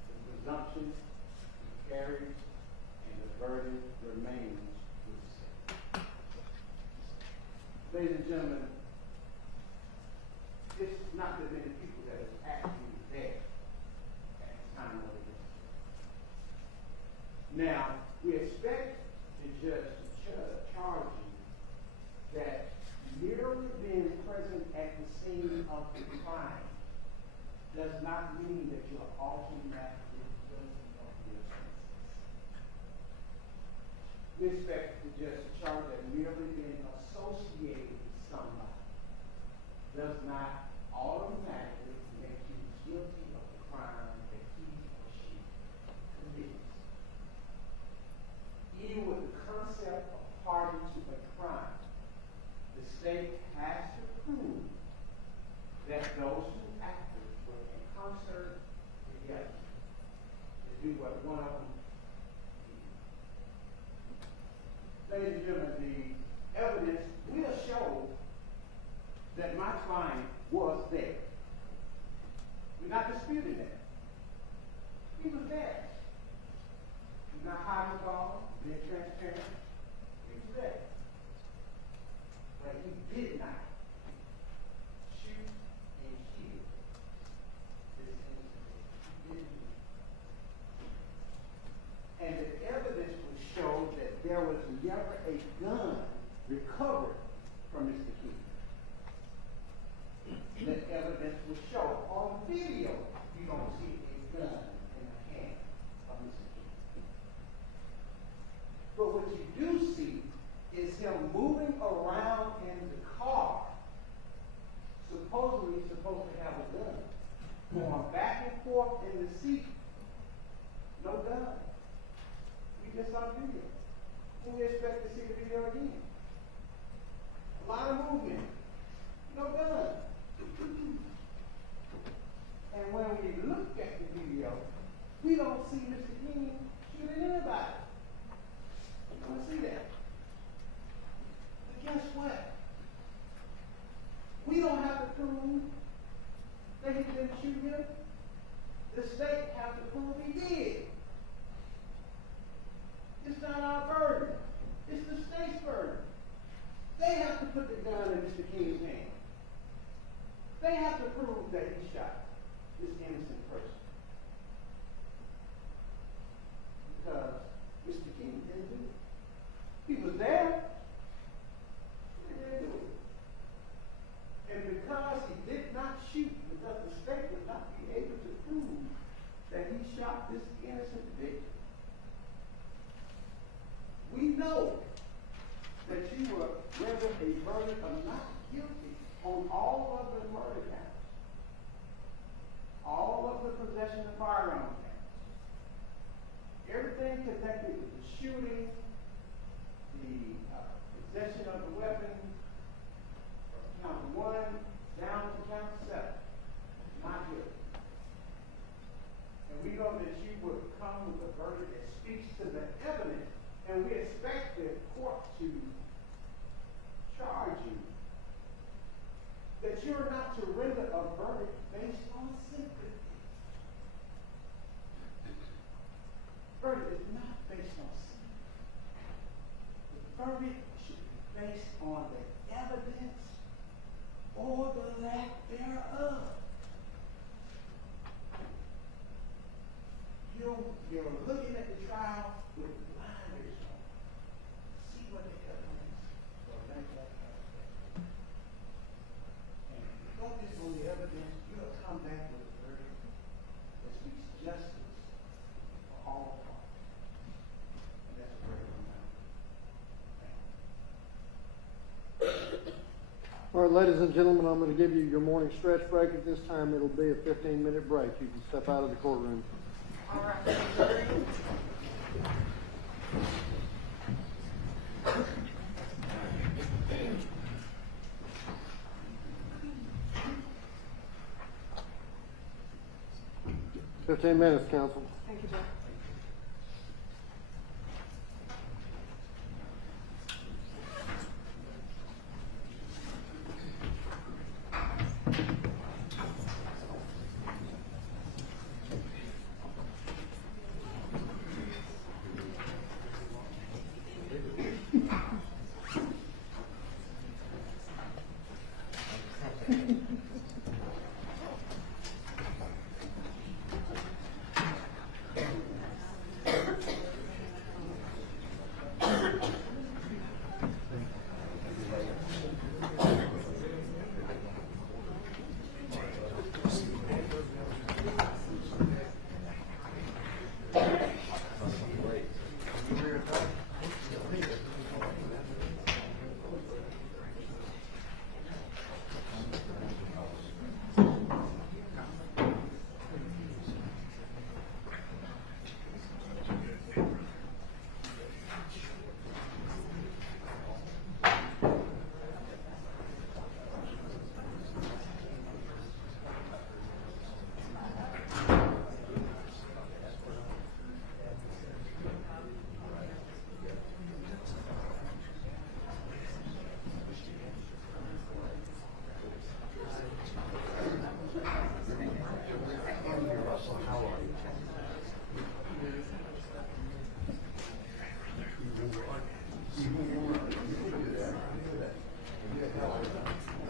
The presumption is carried, and the burden remains with the state. Ladies and gentlemen, it's not that many people that is actually there at the time of the event. Now, we expect the judge to charge you that merely being present at the scene of the crime does not mean that you are automatically guilty of the offenses. We expect the judge to charge that merely being associated with somebody does not automatically make you guilty of the crime that he or she commits. Even with the concept of party to a crime, the state has to prove that those two actors were in concert together to do what one of them did. Ladies and gentlemen, the evidence will show that my client was there. We're not disputing that. He was there. He's not hiding the ball, being transparent. He was there. But he did not shoot and kill this innocent man. He didn't. And the evidence would show that there was never a gun recovered from Mr. King. The evidence will show on video you don't see a gun in the hand of Mr. King. But what you do see is him moving around in the car, supposedly supposed to have a gun, going back and forth in the seat, no gun. We just saw the video. We expect to see the video again. A lot of movement, prove that he didn't shoot him. The state has to prove he did. It's not our burden. It's the state's burden. They have to put the gun in Mr. King's hand. They have to prove that he shot this innocent person. Because Mr. King didn't do it. He was there. He didn't do it. And because he did not shoot, because the state would not be able to prove that he shot this innocent victim, we know that you were rendered a verdict of not guilty on all of the murder counts, all of the possession of firearm counts, everything connected with the shooting, the possession of the weapon, count 1 down to count 7, not guilty. And we know that you would come with a verdict that speaks to the evidence, and we expect the court to charge you that you are not to render a verdict based on sympathy. Verdict is not based on sympathy. The verdict should be based on the evidence or the lack thereof. You're looking at the trial with blinders on. See what the evidence or lack thereof. And focus on the evidence, you'll come back with a verdict that speaks justice for all parties. And that's a very All right, ladies and gentlemen, I'm going to give you your morning stretch break. At this time, it'll be a 15-minute break. You can step out of the courtroom. All right. 15 minutes, counsel. Thank you, Judge.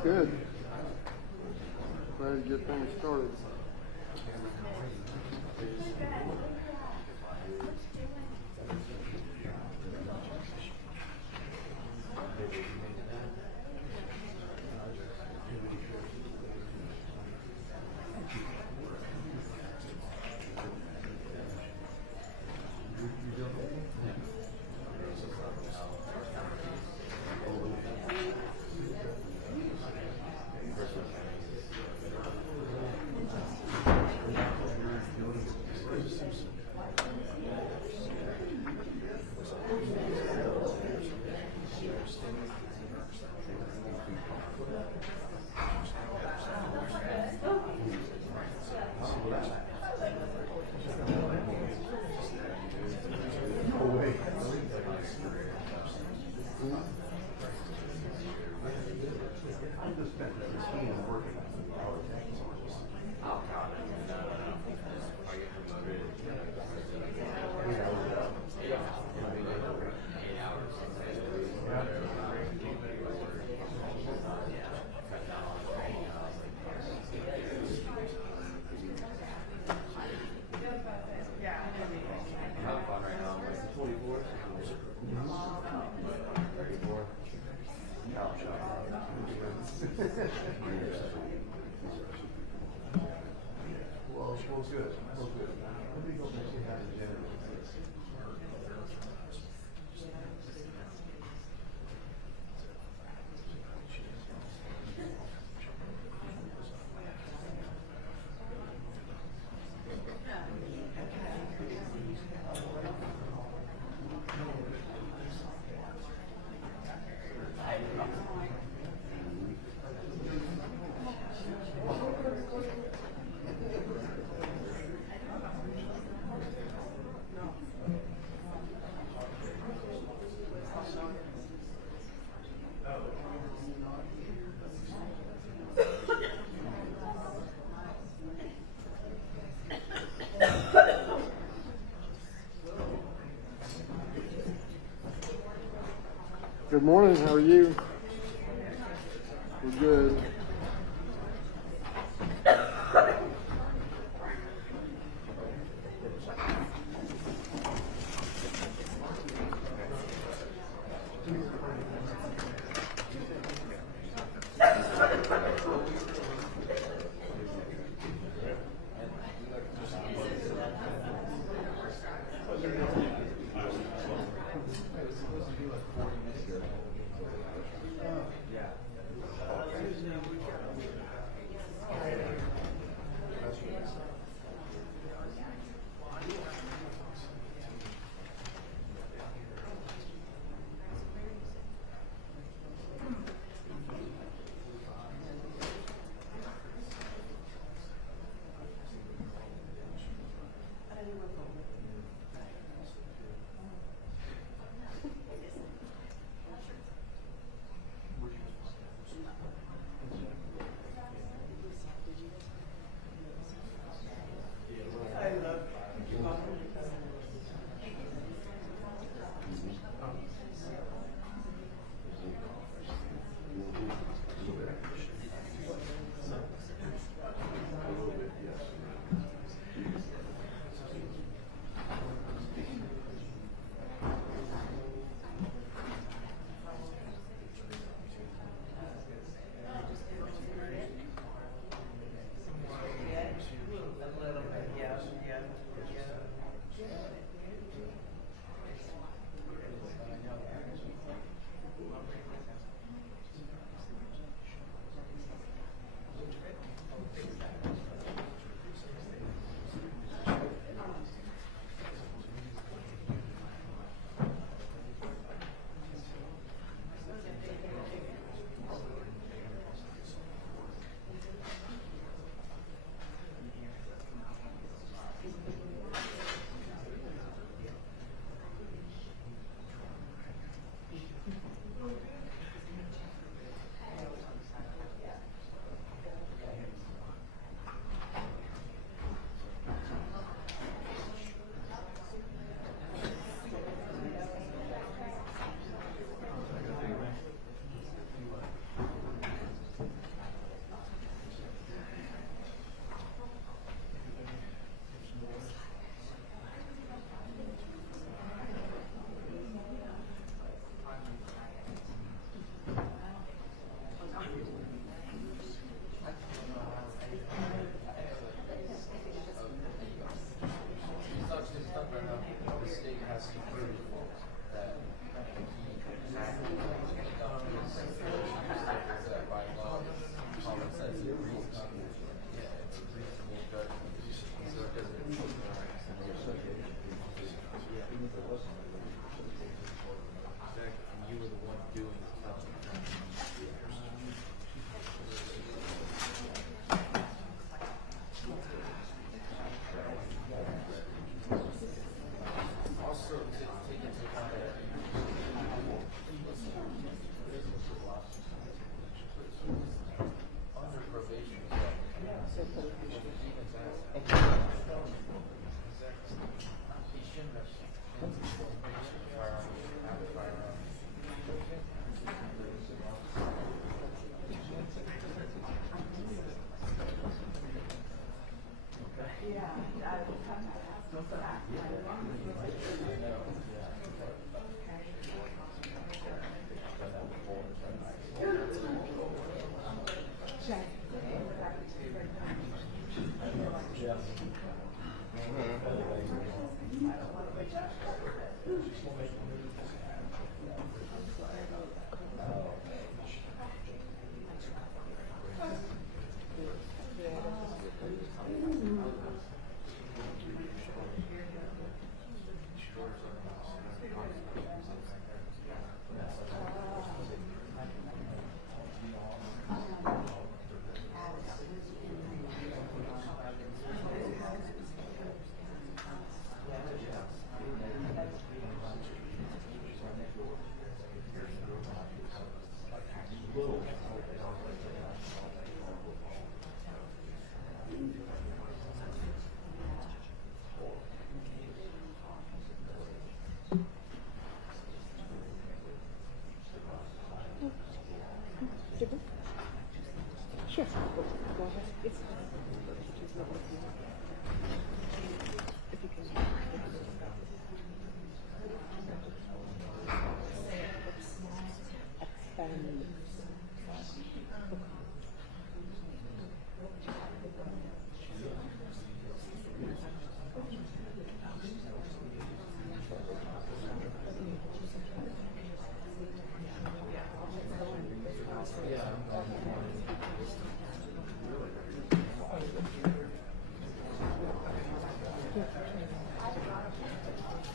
Good. Ready to get things started. I just spent 15 working. Well, good. Well, good. Let me go back and have a dinner. Good morning, how are you? We're good.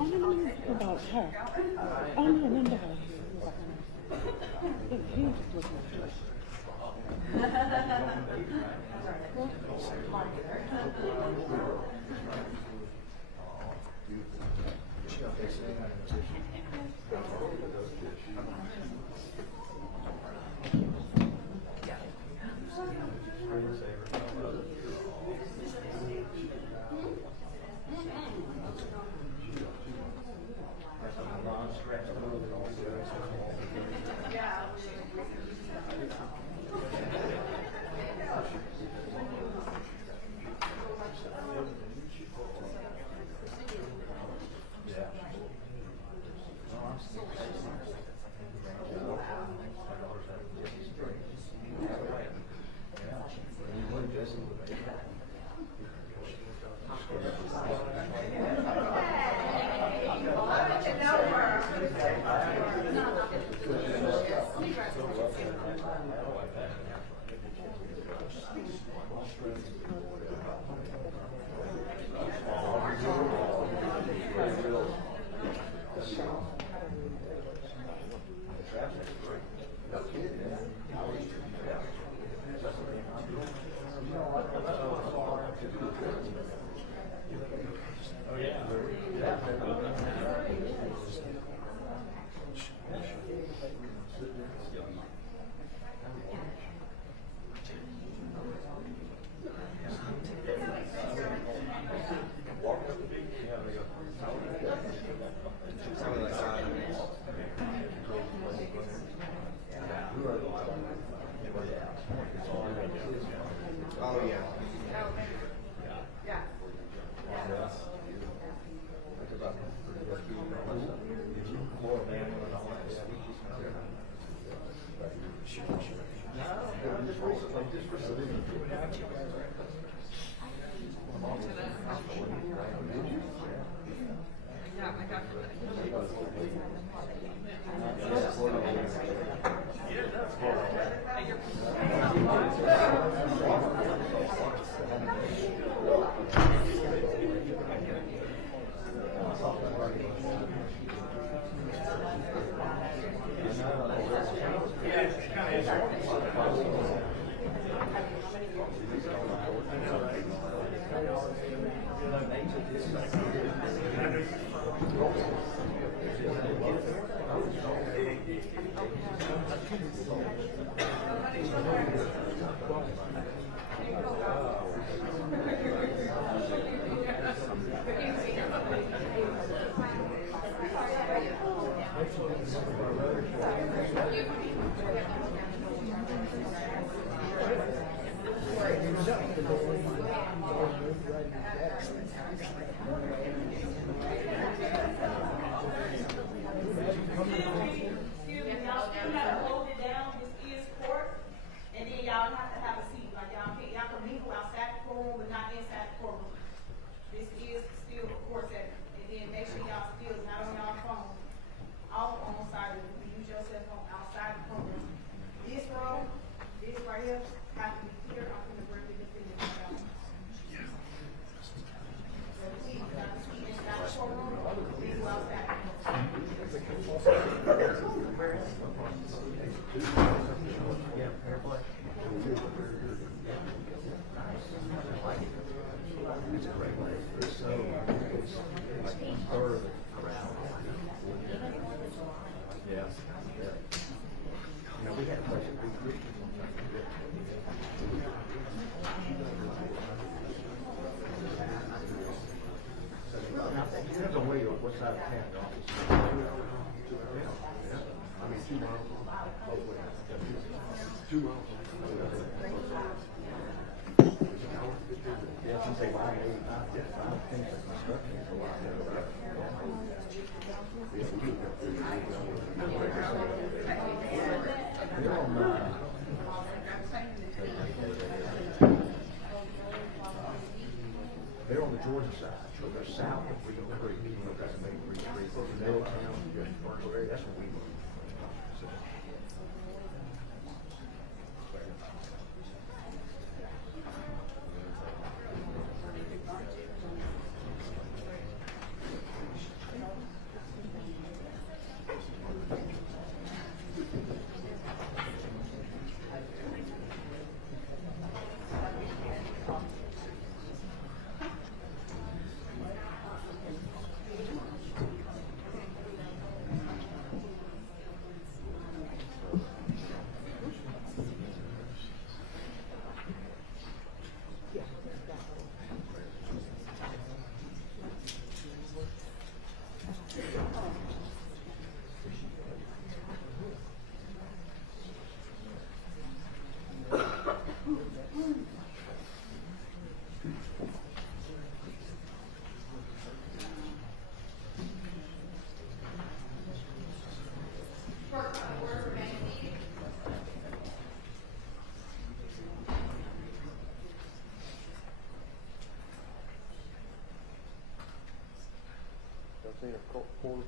Oh, no, about her. Oh, no, no, no. He was looking at her. Oh, yeah. They're on, they're on the Georgia side, so they're south of Rio Creek. You know, that's the main Rio Creek, Middletown, just Burnsville area, that's where we were. So, Seen a court.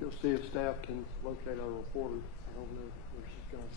You'll see if staff can locate our reporter. I don't know where she's gone.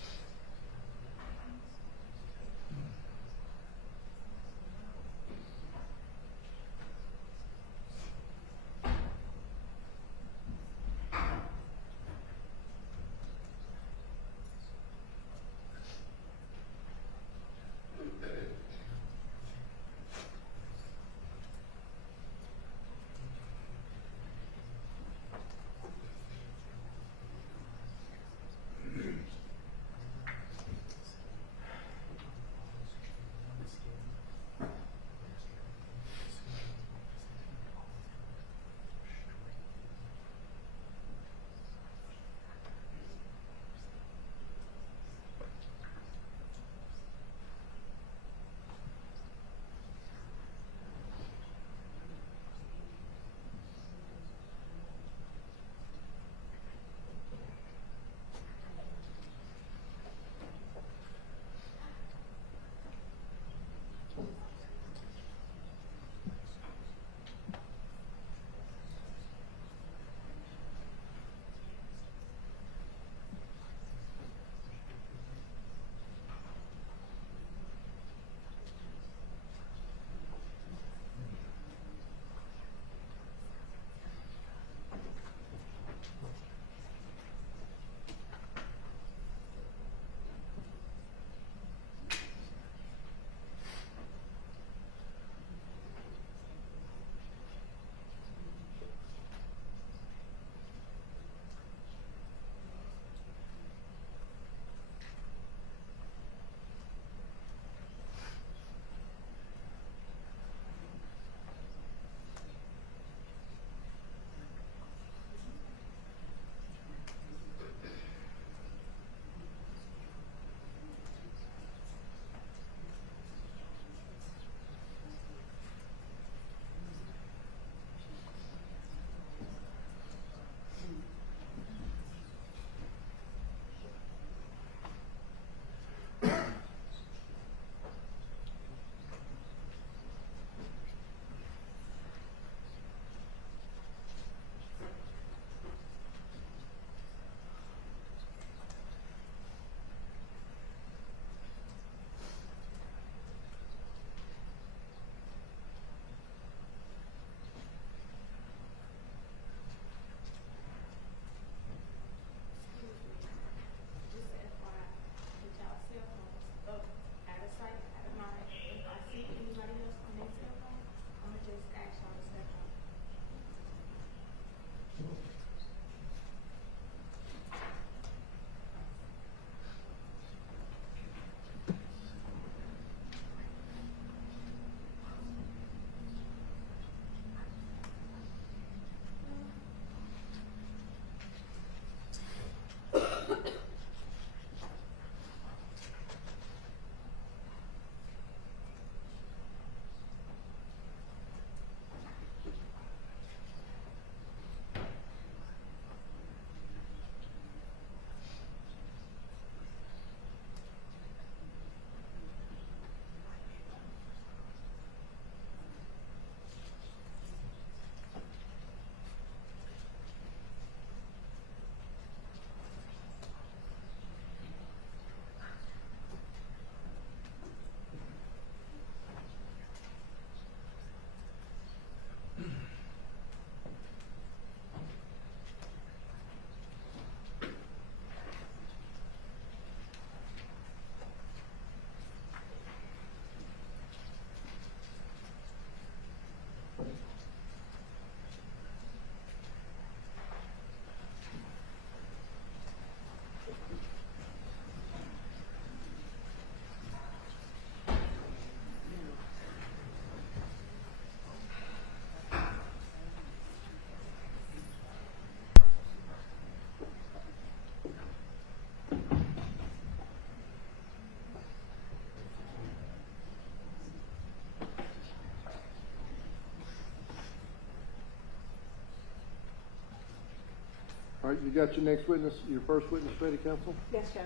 All right, you got your next witness, your first witness ready, counsel? Yes, Judge.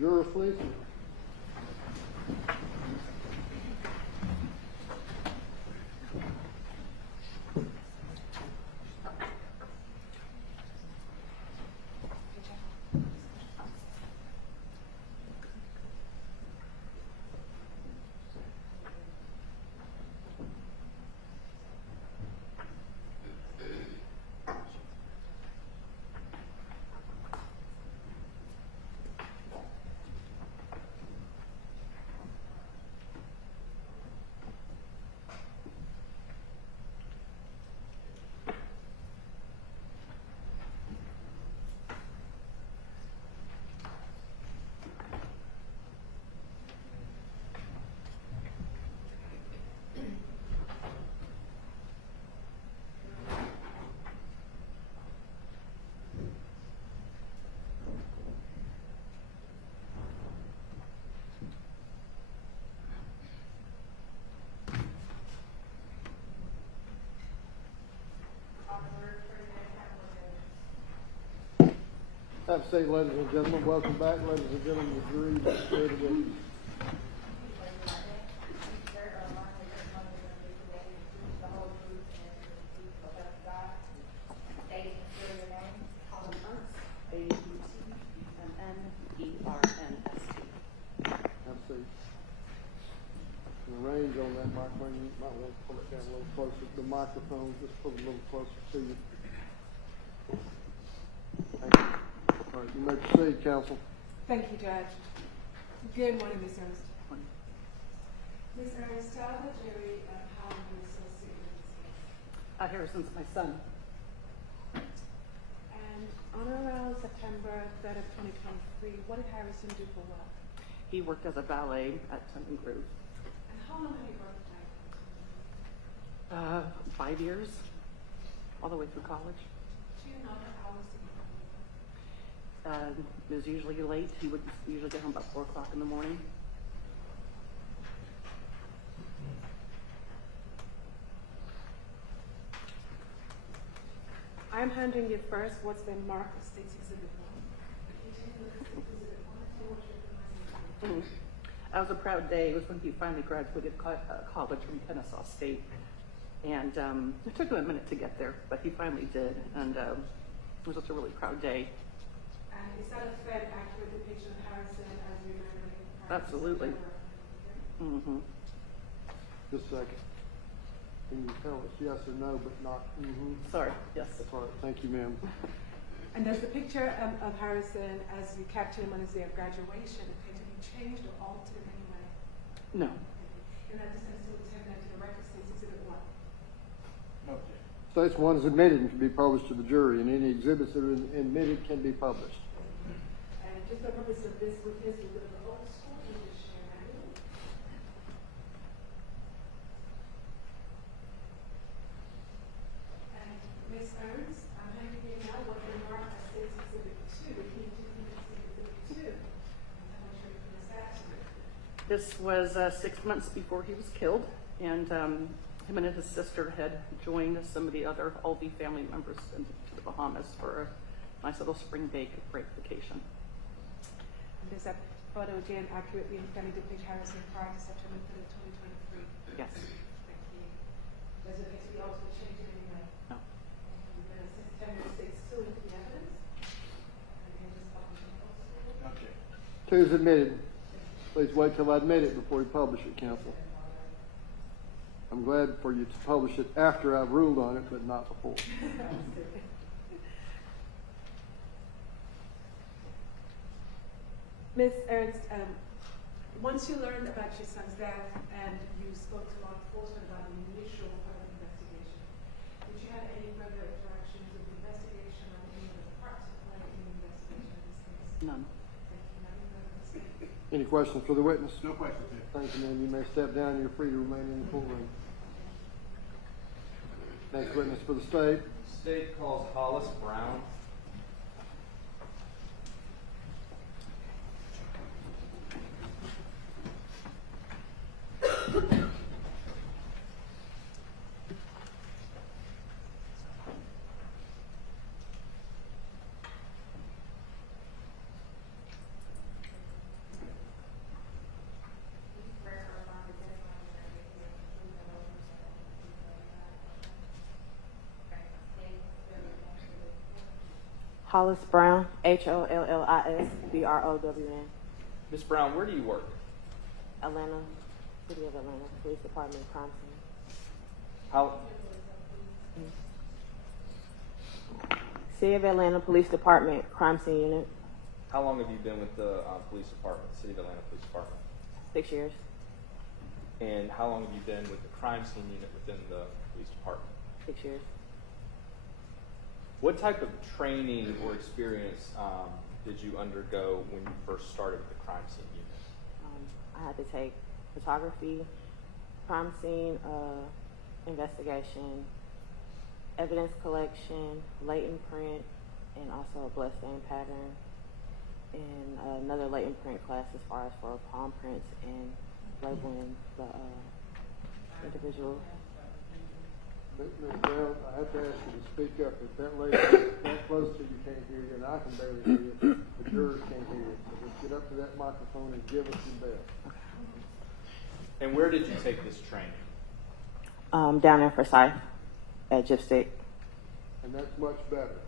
Jurors, please. Have a seat, ladies and gentlemen. Welcome back, ladies and gentlemen, the jury. Have a seat. The range on that microphone, you might want to pull it down a little closer. The microphone, just pull it a little closer to you. Thank you. All right, you may proceed, counsel. Thank you, Judge. Good morning, Ms. Ernst. Ms. Ernst, tell the jury how you associate with this case. Harrison's my son. And on or around September 3rd of 2023, what did Harrison do for work? He worked as a valet at Temple Grove. And how long have you worked there? 5 years, all the way through college. Do you know the hours that you work? It was usually late. He would usually get home about 4 o'clock in the morning. I'm handing you first what's been marked as State's Exhibit 1. Can you take a look at State's Exhibit 1 and see what you're recognizing? That was a proud day. It was when he finally graduated college from Kennesaw State. And it took him a minute to get there, but he finally did. And it was just a really proud day. And is that a fair, accurate depiction of Harrison as you remember him? Absolutely. Mm-hmm. Just a second. Can you tell us yes or no, but not Sorry. Yes. That's all right. Thank you, ma'am. And does the picture of Harrison as you captured him on his day of graduation appear to be changed or altered in any way? No. In that sense, to attend that to the record, State's Exhibit 1. No, States 1 is admitted and can be published to the jury, and any exhibits that are admitted can be published. And just for the purpose of this witness, we'll go to the old school English share manual. And Ms. Ernst, I'm handing you now what we marked as State's Exhibit 2. Can you do Exhibit 2? And how much you pronounce that to me? This was 6 months before he was killed, and him and his sister had joined some of the other Olvey family members to the Bahamas for a nice little spring break vacation. And does that photo again accurately and fairly depict Harrison prior to September 3rd, 2023? Yes. Thank you. Does it appear to be altered or changed in any way? No. We're going to send States 2 into the evidence. And then just publish it also. Okay. 2 is admitted. Please wait till I admit it before you publish it, counsel. I'm glad for you to publish it after I've ruled on it, but not before. Ms. Ernst, once you learned about your son's death and you spoke to law enforcement about the initial part of the investigation, did you have any further interactions with the investigation or any of the parts of play in the investigation of this case? None. Thank you. Nothing further to say. Any questions for the witness? No questions, sir. Thank you, ma'am. You may step down. You're free to remain in the courtroom. Next witness for the state. State calls Hollis Brown. Hollis Brown, HOLLISBROWN, Ms. Brown, where do you work? Atlanta, City of Atlanta, Police Department, crime scene. How, City of Atlanta Police Department, crime scene unit, how long have you been with the police department, City of Atlanta Police Department? 6 years, And how long have you been with the crime scene unit within the police department? 6 years. What type of training or experience did you undergo when you first started with the crime scene unit? I had to take photography, crime scene investigation, evidence collection, latent print, and also a bloodstain pattern, and another latent print class as far as for palm prints and labeling the individual. Ms. Brown, I have to ask you to speak up. If that lady is that close to you can't hear you, and I can barely hear you, the jurors can't hear you. So just get up to that microphone and give us your best. And where did you take this training? Down in Forsyth at Gypsy. And that's much better.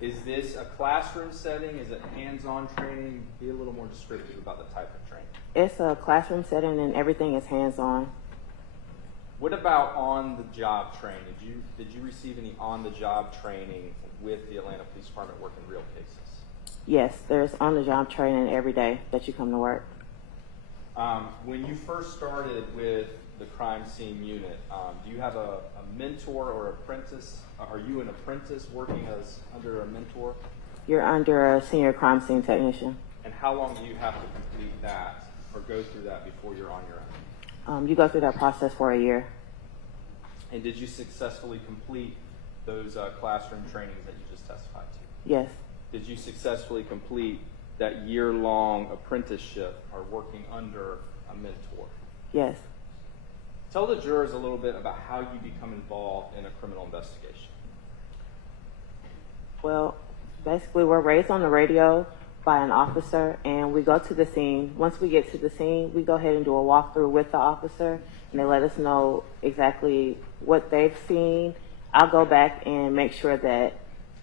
Is this a classroom setting? Is it hands-on training? Be a little more descriptive about the type of training. It's a classroom setting and everything is hands-on. What about on-the-job training? Did you receive any on-the-job training with the Atlanta Police Department working real cases? Yes, there's on-the-job training every day that you come to work. When you first started with the crime scene unit, do you have a mentor or apprentice? Are you an apprentice working as under a mentor? You're under a senior crime scene technician. And how long do you have to complete that or go through that before you're on your own? You go through that process for a year. And did you successfully complete those classroom trainings that you just testified to? Yes. Did you successfully complete that year-long apprenticeship or working under a mentor? Yes. Tell the jurors a little bit about how you become involved in a criminal investigation. Well, basically we're raised on the radio by an officer and we go to the scene. Once we get to the scene, we go ahead and do a walkthrough with the officer and they let us know exactly what they've seen. I'll go back and make sure that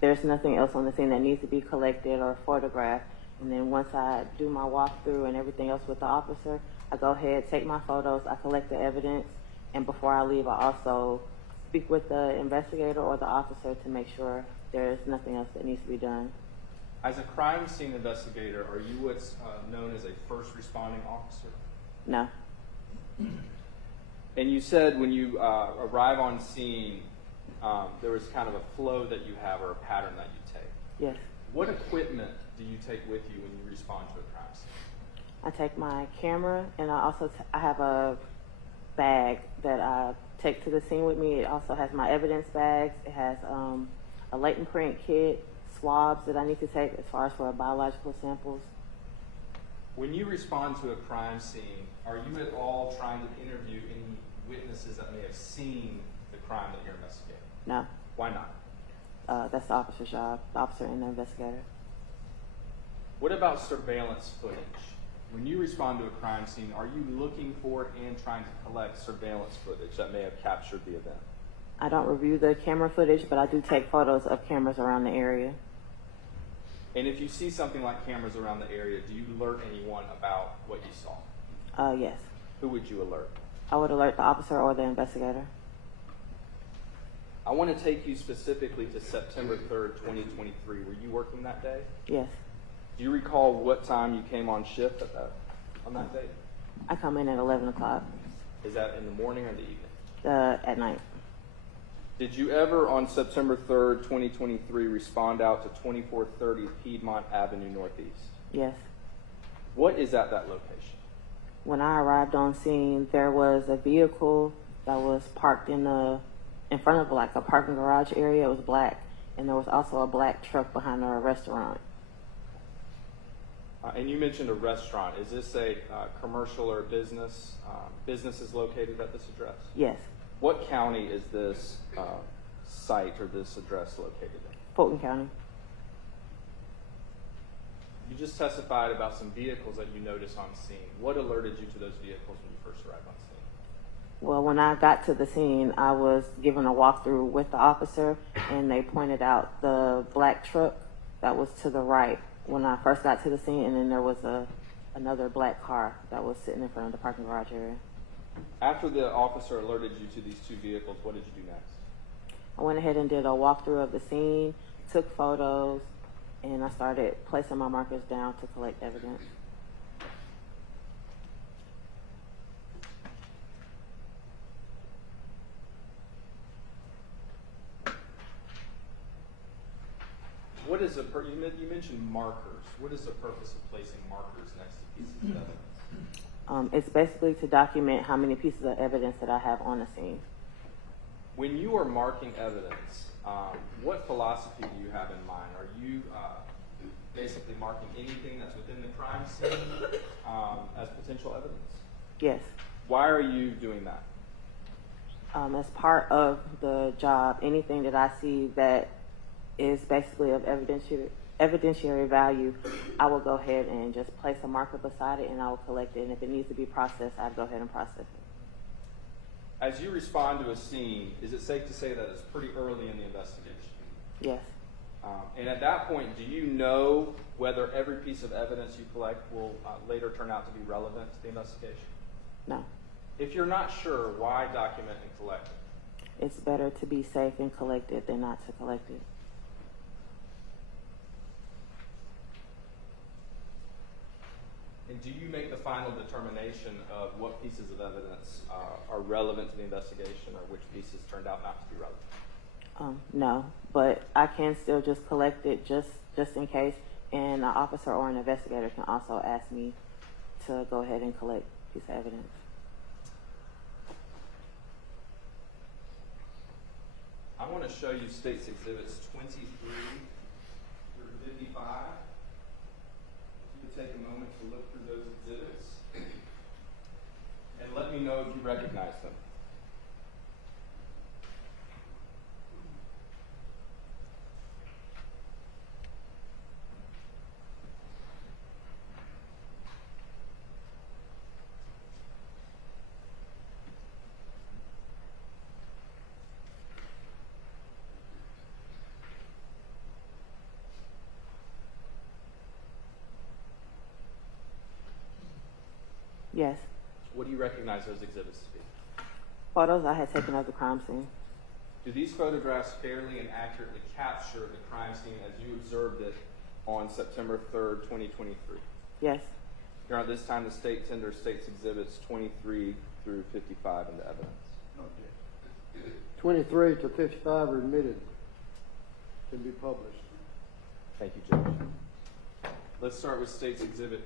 there's nothing else on the scene that needs to be collected or photographed. And then once I do my walkthrough and everything else with the officer, I go ahead, take my photos, I collect the evidence, and before I leave, I also speak with the investigator or the officer to make sure there's nothing else that needs to be done. As a crime scene investigator, are you what's known as a first responding officer? No. And you said when you arrive on scene, there was kind of a flow that you have or a pattern that you take. Yes. What equipment do you take with you when you respond to a crime scene? I take my camera and I also I have a bag that I take to the scene with me. It also has my evidence bags. It has a latent print kit, swabs that I need to take as far as for biological samples. When you respond to a crime scene, are you at all trying to interview any witnesses that may have seen the crime that you're investigating? No. Why not? That's the officer's job, the officer and the investigator. What about surveillance footage? When you respond to a crime scene, are you looking for and trying to collect surveillance footage that may have captured the event? I don't review the camera footage, but I do take photos of cameras around the area. And if you see something like cameras around the area, do you alert anyone about what you saw? Yes. Who would you alert? I would alert the officer or the investigator. I want to take you specifically to September 3rd, 2023. Were you working that day? Yes. Do you recall what time you came on shift on that day? I come in at 11 o'clock Is that in the morning or the evening? at night. Did you ever, on September 3rd, 2023, respond out to 2430 Piedmont Avenue Northeast? Yes. What is at that location? When I arrived on scene, there was a vehicle that was parked in front of like a parking garage area. It was black, and there was also a black truck behind a restaurant. And you mentioned a restaurant. Is this a commercial or a business? Business is located at this address? Yes. What county is this site or this address located in? Fulton County. You just testified about some vehicles that you noticed on scene. What alerted you to those vehicles when you first arrived on scene? Well, when I got to the scene, I was given a walkthrough with the officer, and they pointed out the black truck that was to the right when I first got to the scene, and then there was another black car that was sitting in front of the parking garage area. After the officer alerted you to these two vehicles, what did you do next? I went ahead and did a walkthrough of the scene, took photos, and I started placing my markers down to collect evidence. What is you mentioned markers. What is the purpose of placing markers next to pieces of evidence? It's basically to document how many pieces of evidence that I have on the scene. When you are marking evidence, what philosophy do you have in mind? Are you basically marking anything that's within the crime scene as potential evidence? Yes. Why are you doing that? As part of the job, anything that I see that is basically of evidentiary value, I will go ahead and just place a marker beside it, and I will collect it. And if it needs to be processed, I'll go ahead and process it. As you respond to a scene, is it safe to say that it's pretty early in the investigation? Yes. And at that point, do you know whether every piece of evidence you collect will later turn out to be relevant to the investigation? No. If you're not sure, why document and collect it? It's better to be safe and collect it than not to collect it. And do you make the final determination of what pieces of evidence are relevant to the investigation or which pieces turned out not to be relevant? No, but I can still just collect it just in case, and an officer or an investigator can also ask me to go ahead and collect a piece of evidence. I want to show you State's Exhibits 23 through 55. If you could take a moment to look through those exhibits and let me know if you recognize them. Yes. What do you recognize those exhibits to be? Photos I had taken of the crime scene. Do these photographs fairly and accurately capture the crime scene as you observed it on September 3rd, 2023? Yes. Your Honor, at this time, the state tenders State's Exhibits 23 through 55 into evidence. 23 to 55 are admitted, can be published. Thank you, Judge. Let's start with State's Exhibit.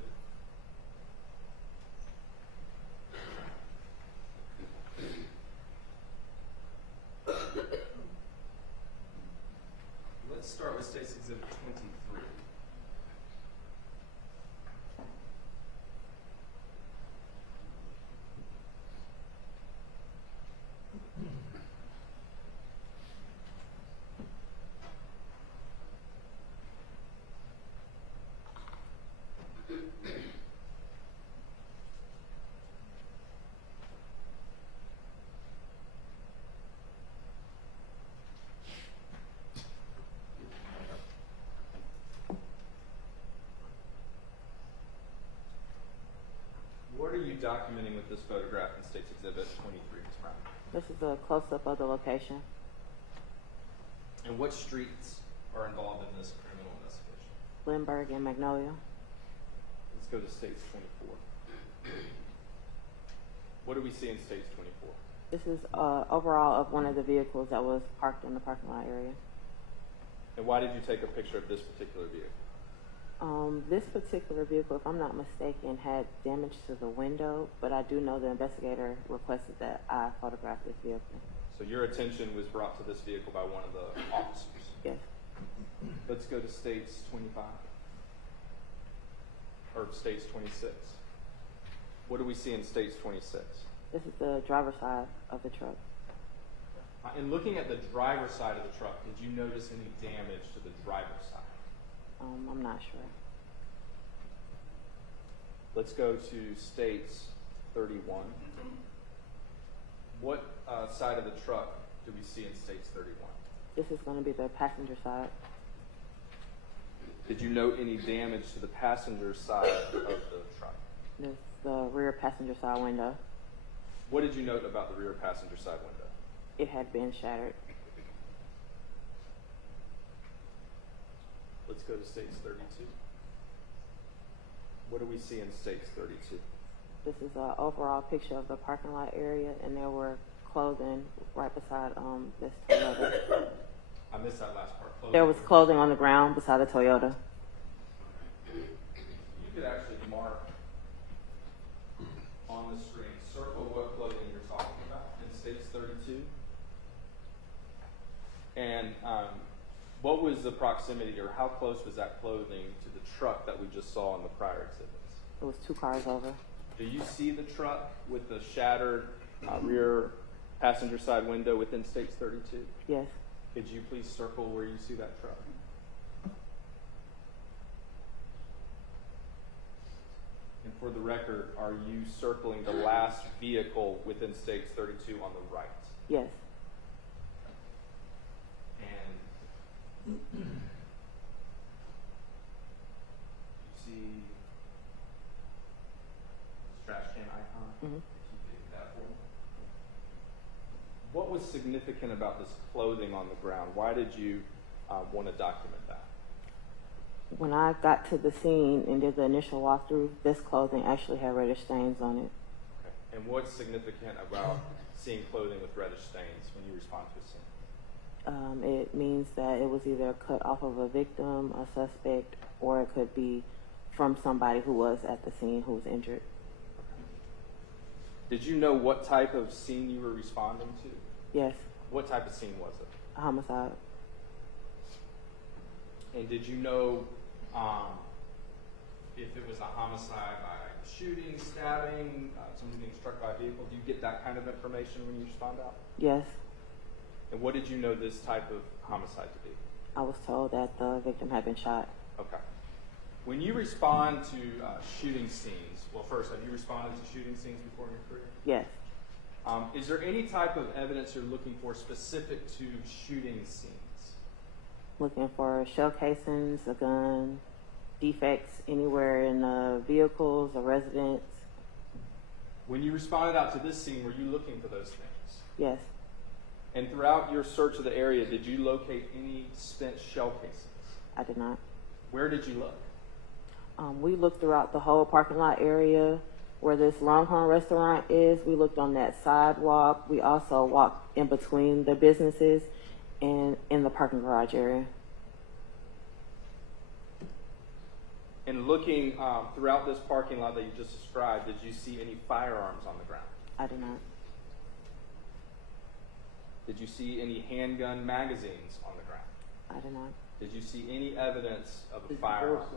Let's start with State's Exhibit 23. What are you documenting with this photograph in State's Exhibit 23, Ms. Brown? This is a close-up of the location. And what streets are involved in this criminal investigation? Lindbergh and Magnolia. Let's go to State's 24. What do we see in State's 24? This is overall of one of the vehicles that was parked in the parking lot area. And why did you take a picture of this particular vehicle? This particular vehicle, if I'm not mistaken, had damage to the window, but I do know the investigator requested that I photograph this vehicle. So your attention was brought to this vehicle by one of the officers. Yes. Let's go to State's 25. Or State's 26. What do we see in State's 26? This is the driver's side of the truck. In looking at the driver's side of the truck, did you notice any damage to the driver's side? I'm not sure. Let's go to State's 31. What side of the truck do we see in States 31? This is going to be the passenger side. Did you note any damage to the passenger side of the truck? This is the rear passenger side window. What did you note about the rear passenger side window? It had been shattered. Let's go to States 32. What do we see in States 32? This is an overall picture of the parking lot area, and there were clothing right beside this Toyota. I missed that last part. Clothing. There was clothing on the ground beside the Toyota. You could actually mark on the screen, circle what clothing you're talking about in States 32. And what was the proximity, or how close was that clothing to the truck that we just saw in the prior exhibits? It was 2 cars over. Do you see the truck with the shattered rear passenger side window within States 32? Yes. Could you please circle where you see that truck? And for the record, are you circling the last vehicle within States 32 on the right? Yes. And you see the trash can icon? Mm-hmm. If you did that for me. What was significant about this clothing on the ground? Why did you want to document that? When I got to the scene and did the initial walkthrough, this clothing actually had reddish stains on it. Okay. And what's significant about seeing clothing with reddish stains when you respond to a scene? It means that it was either cut off of a victim, a suspect, or it could be from somebody who was at the scene who was injured. Did you know what type of scene you were responding to? Yes. What type of scene was it? A homicide. And did you know if it was a homicide by shooting, stabbing, somebody being struck by a vehicle? Do you get that kind of information when you respond out? Yes. And what did you know this type of homicide to be? I was told that the victim had been shot. Okay. When you respond to shooting scenes, well, first, have you responded to shooting scenes before in your career? Yes. Is there any type of evidence you're looking for specific to shooting scenes? Looking for shell casings, a gun, defects anywhere in the vehicles or residence. When you responded out to this scene, were you looking for those things? Yes. And throughout your search of the area, did you locate any spent shell casings? I did not. Where did you look? We looked throughout the whole parking lot area where this Longhorn restaurant is. We looked on that sidewalk. We also walked in between the businesses and in the parking garage area. And looking throughout this parking lot that you just described, did you see any firearms on the ground? I did not. Did you see any handgun magazines on the ground? I did not. Did you see any evidence of a firearm?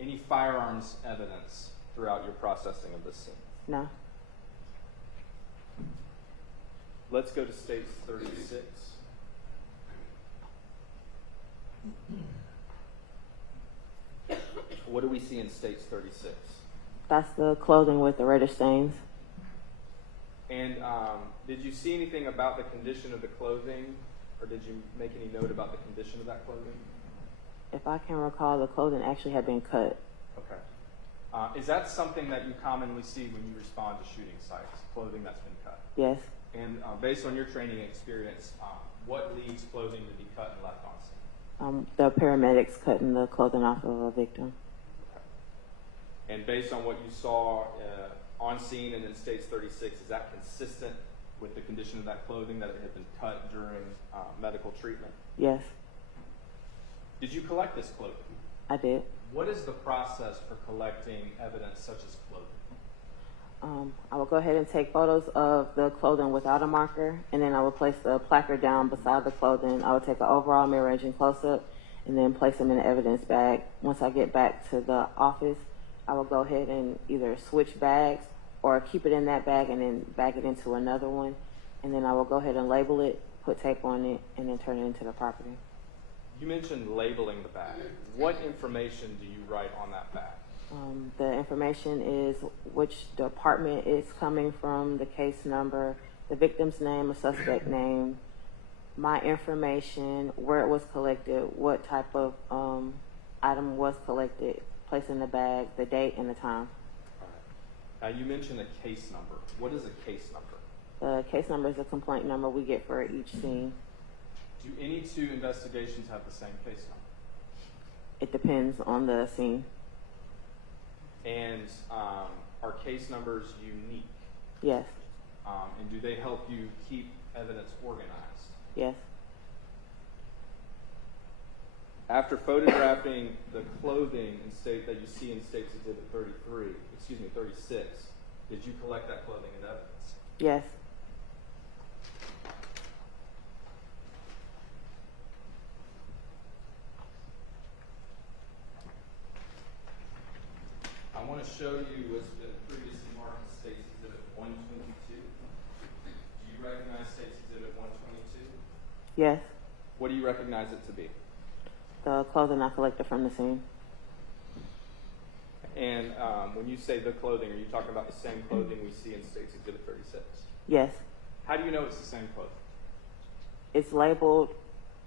Any firearms evidence throughout your processing of this scene? No. Let's go to States 36. What do we see in States 36? That's the clothing with the reddish stains. And did you see anything about the condition of the clothing, or did you make any note about the condition of that clothing? If I can recall, the clothing actually had been cut. Okay. Is that something that you commonly see when you respond to shooting sites, clothing that's been cut? Yes. And based on your training and experience, what leads clothing to be cut and left on scene? The paramedics cutting the clothing off of a victim. Okay. And based on what you saw on scene and in States 36, is that consistent with the condition of that clothing, that it had been cut during medical treatment? Yes, Did you collect this clothing? I did. What is the process for collecting evidence such as clothing? I will go ahead and take photos of the clothing without a marker, and then I will place the placard down beside the clothing. I will take an overall mirror imaging close-up, and then place them in an evidence bag. Once I get back to the office, I will go ahead and either switch bags or keep it in that bag and then bag it into another one. And then I will go ahead and label it, put tape on it, and then turn it into the property. You mentioned labeling the bag. What information do you write on that bag? The information is which department it's coming from, the case number, the victim's name, a suspect name, my information, where it was collected, what type of item was collected, placed in the bag, the date, and the time. All right. Now you mentioned a case number. What is a case number? The case number is a complaint number we get for each scene. Do any two investigations have the same case number? It depends on the scene. And are case numbers unique? Yes. And do they help you keep evidence organized? Yes. After photographing the clothing in state that you see in State's Exhibit 36, did you collect that clothing as evidence? Yes. I want to show you what's been previously marked as State's Exhibit 122. Do you recognize State's Exhibit 122? Yes. What do you recognize it to be? The clothing I collected from the scene. And when you say the clothing, are you talking about the same clothing we see in State's Exhibit 36? Yes. How do you know it's the same clothing? It's labeled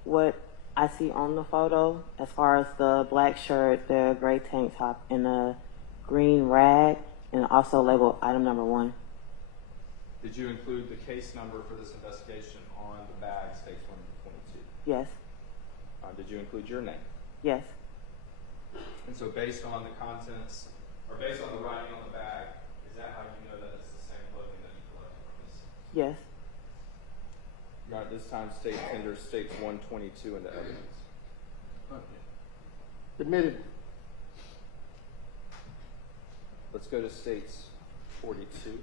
what I see on the photo, as far as the black shirt, the gray tank top, and the green rag, and also labeled item number 1. Did you include the case number for this investigation on the bag, State's 122? Yes. Did you include your name? Yes. And so based on the contents, or based on the writing on the bag, is that how you know that it's the same clothing that you collected from this? Yes. All right, this time State tenders State's 122 into evidence. Admitted. Let's go to State's 42.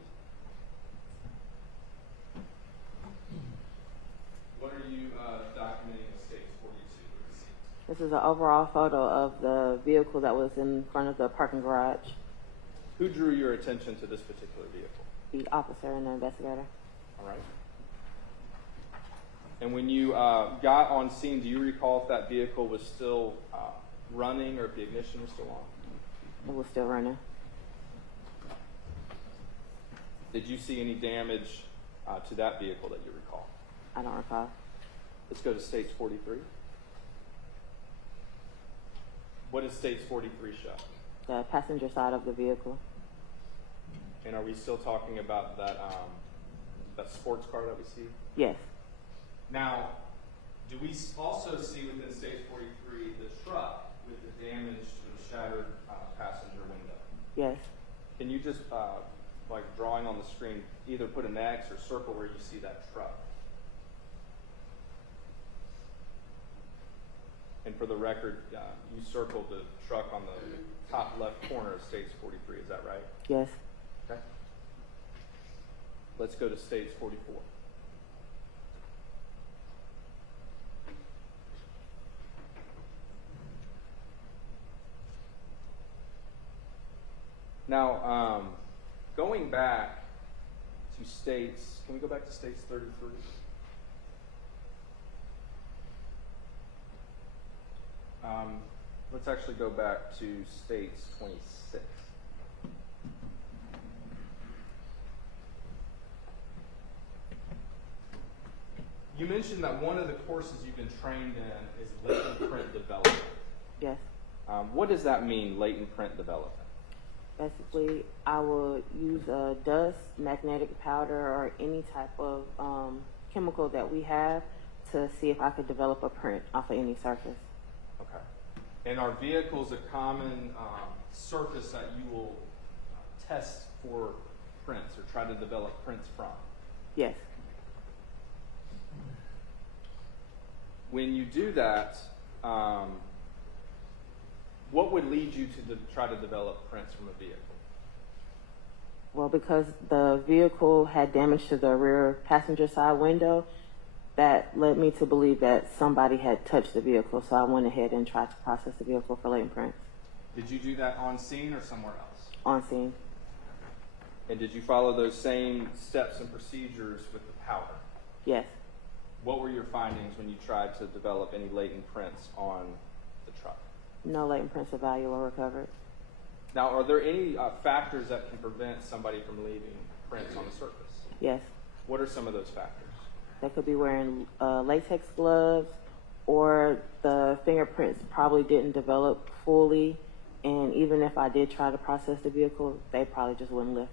What are you documenting in State's 42? This is an overall photo of the vehicle that was in front of the parking garage. Who drew your attention to this particular vehicle? The officer and the investigator. All right. And when you got on scene, do you recall if that vehicle was still running or if the ignition was still on? It was still running. Did you see any damage to that vehicle that you recall? I don't recall. Let's go to State's 43. What does State's 43 show? The passenger side of the vehicle. And are we still talking about that that sports car that we see? Yes. Now, do we also see within Stage 43 the truck with the damage to the shattered passenger window? Yes. Can you just, like drawing on the screen, either put an X or circle where you see that truck? And for the record, you circled the truck on the top left corner of Stage 43, is that right? Yes. Okay. Let's go to Stage 44. Now, going back to States, can we go back to States 33? Let's actually go back to States 26. You mentioned that one of the courses you've been trained in is latent print development. Yes. What does that mean, latent print development? Basically, I will use a dust, magnetic powder, or any type of chemical that we have to see if I could develop a print off of any surface. Okay. And are vehicles a common surface that you will test for prints or try to develop prints from? Yes. When you do that, what would lead you to try to develop prints from a vehicle? Well, because the vehicle had damage to the rear passenger side window, that led me to believe that somebody had touched the vehicle, so I went ahead and tried to process the vehicle for latent prints. Did you do that on scene or somewhere else? On scene. And did you follow those same steps and procedures with the powder? Yes. What were your findings when you tried to develop any latent prints on the truck? No latent prints of value were recovered. Now, are there any factors that can prevent somebody from leaving prints on the surface? Yes. What are some of those factors? They could be wearing latex gloves, or the fingerprints probably didn't develop fully, and even if I did try to process the vehicle, they probably just wouldn't lift.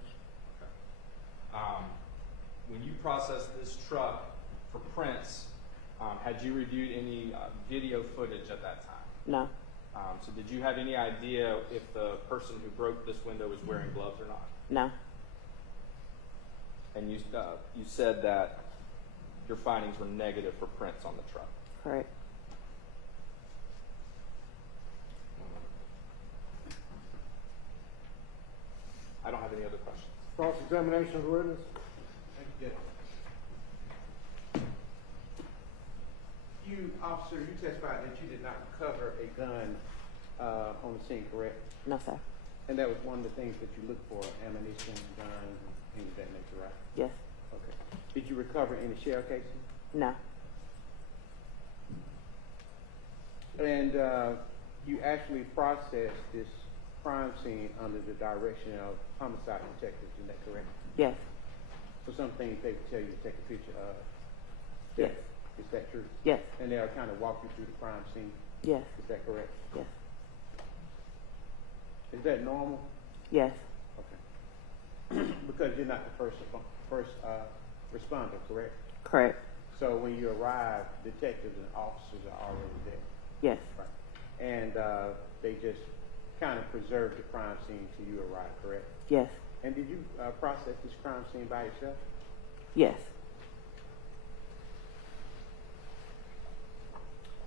When you processed this truck for prints, had you reviewed any video footage at that time? No. So did you have any idea if the person who broke this window was wearing gloves or not? No. And you said that your findings were negative for prints on the truck. Correct. I don't have any other questions. Cross-examination of the witness? Thank you. You, officer, you testified that you did not recover a gun on the scene, correct? No, sir. And that was one of the things that you looked for, ammunition, guns, things of that nature, right? Yes. Okay. Did you recover any shell casings? No. And you actually processed this crime scene under the direction of homicide detectives, is that correct? Yes. For some things, they would tell you to take a picture of. Yes. Is that true? Yes. And they'll kind of walk you through the crime scene. Yes. Is that correct? Yes. Is that normal? Yes. Okay. Because you're not the first responder, correct? Correct. So when you arrive, detectives and officers are already there. Yes. Right. And they just kind of preserve the crime scene till you arrive, correct? Yes. And did you process this crime scene by yourself? Yes.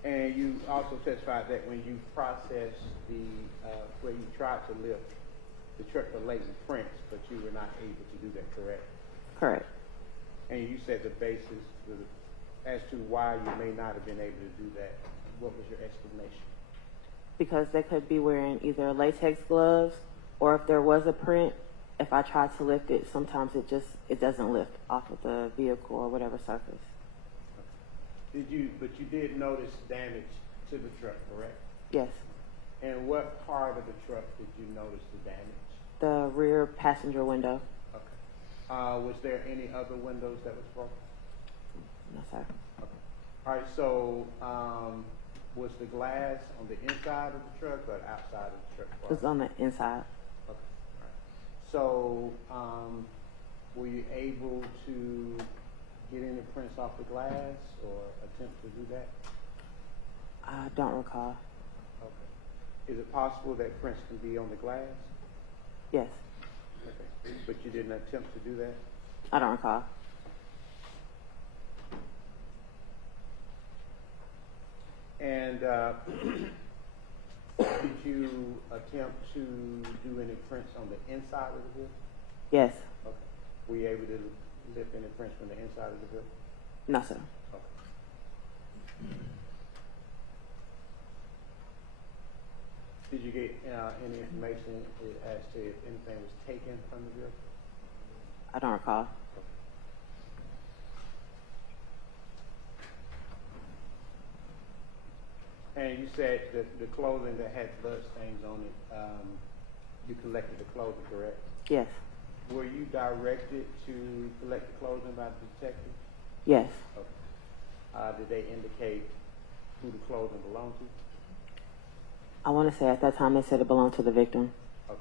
And you also testified that when you processed where you tried to lift the truck for latent prints, but you were not able to do that, correct? Correct. And you said the basis as to why you may not have been able to do that. What was your explanation? Because they could be wearing either latex gloves, or if there was a print, if I tried to lift it, sometimes it doesn't lift off of the vehicle or whatever surface. But you did notice damage to the truck, correct? Yes. And what part of the truck did you notice the damage? The rear passenger window. Okay. Was there any other windows that was broken? No, sir. Okay. All right, so was the glass on the inside of the truck or outside of the truck? It was on the inside. Okay. All right. So were you able to get any prints off the glass or attempt to do that? I don't recall. Okay. Is it possible that prints can be on the glass? Yes. Okay. But you didn't attempt to do that? I don't recall. And did you attempt to do any prints on the inside of the vehicle? Yes. Okay. Were you able to lift any prints from the inside of the vehicle? No, sir. Okay. Did you get any information as to if anything was taken from the vehicle? I don't recall. And you said that the clothing that had blood stains on it, you collected the clothing, correct? Yes. Were you directed to collect the clothing by the detective? Yes. Okay. Did they indicate who the clothing belonged to? I want to say at that time they said it belonged to the victim. Okay.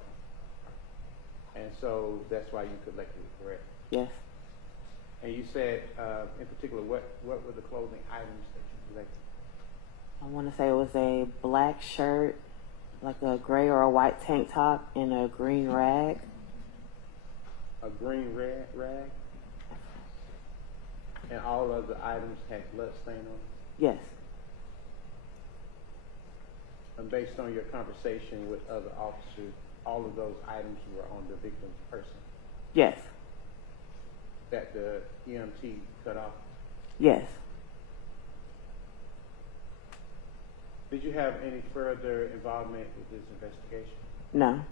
And so that's why you collected it, correct? Yes. And you said, in particular, what were the clothing items that you collected? I want to say it was a black shirt, like a gray or a white tank top, and a green rag. A green rag? And all of the items had blood stain on them? Yes. And based on your conversation with other officers, all of those items were on the victim's person Yes. that the EMT cut off? Yes. Did you have any further involvement with this investigation? No.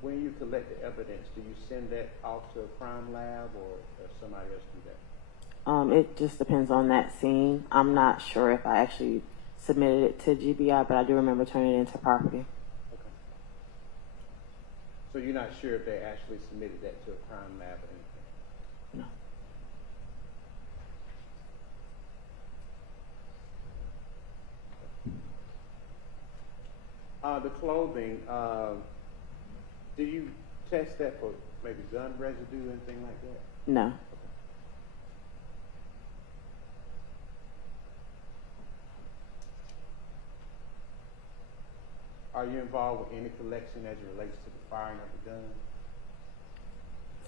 When you collect the evidence, do you send that off to a crime lab or does somebody else do that? It just depends on that scene. I'm not sure if I actually submitted it to GBI, but I do remember turning it into property. Okay. So you're not sure if they actually submitted that to a crime lab or anything? No. The clothing, do you test that for maybe gun residue, anything like that? No. Are you involved with any collection as it relates to the firing of the gun?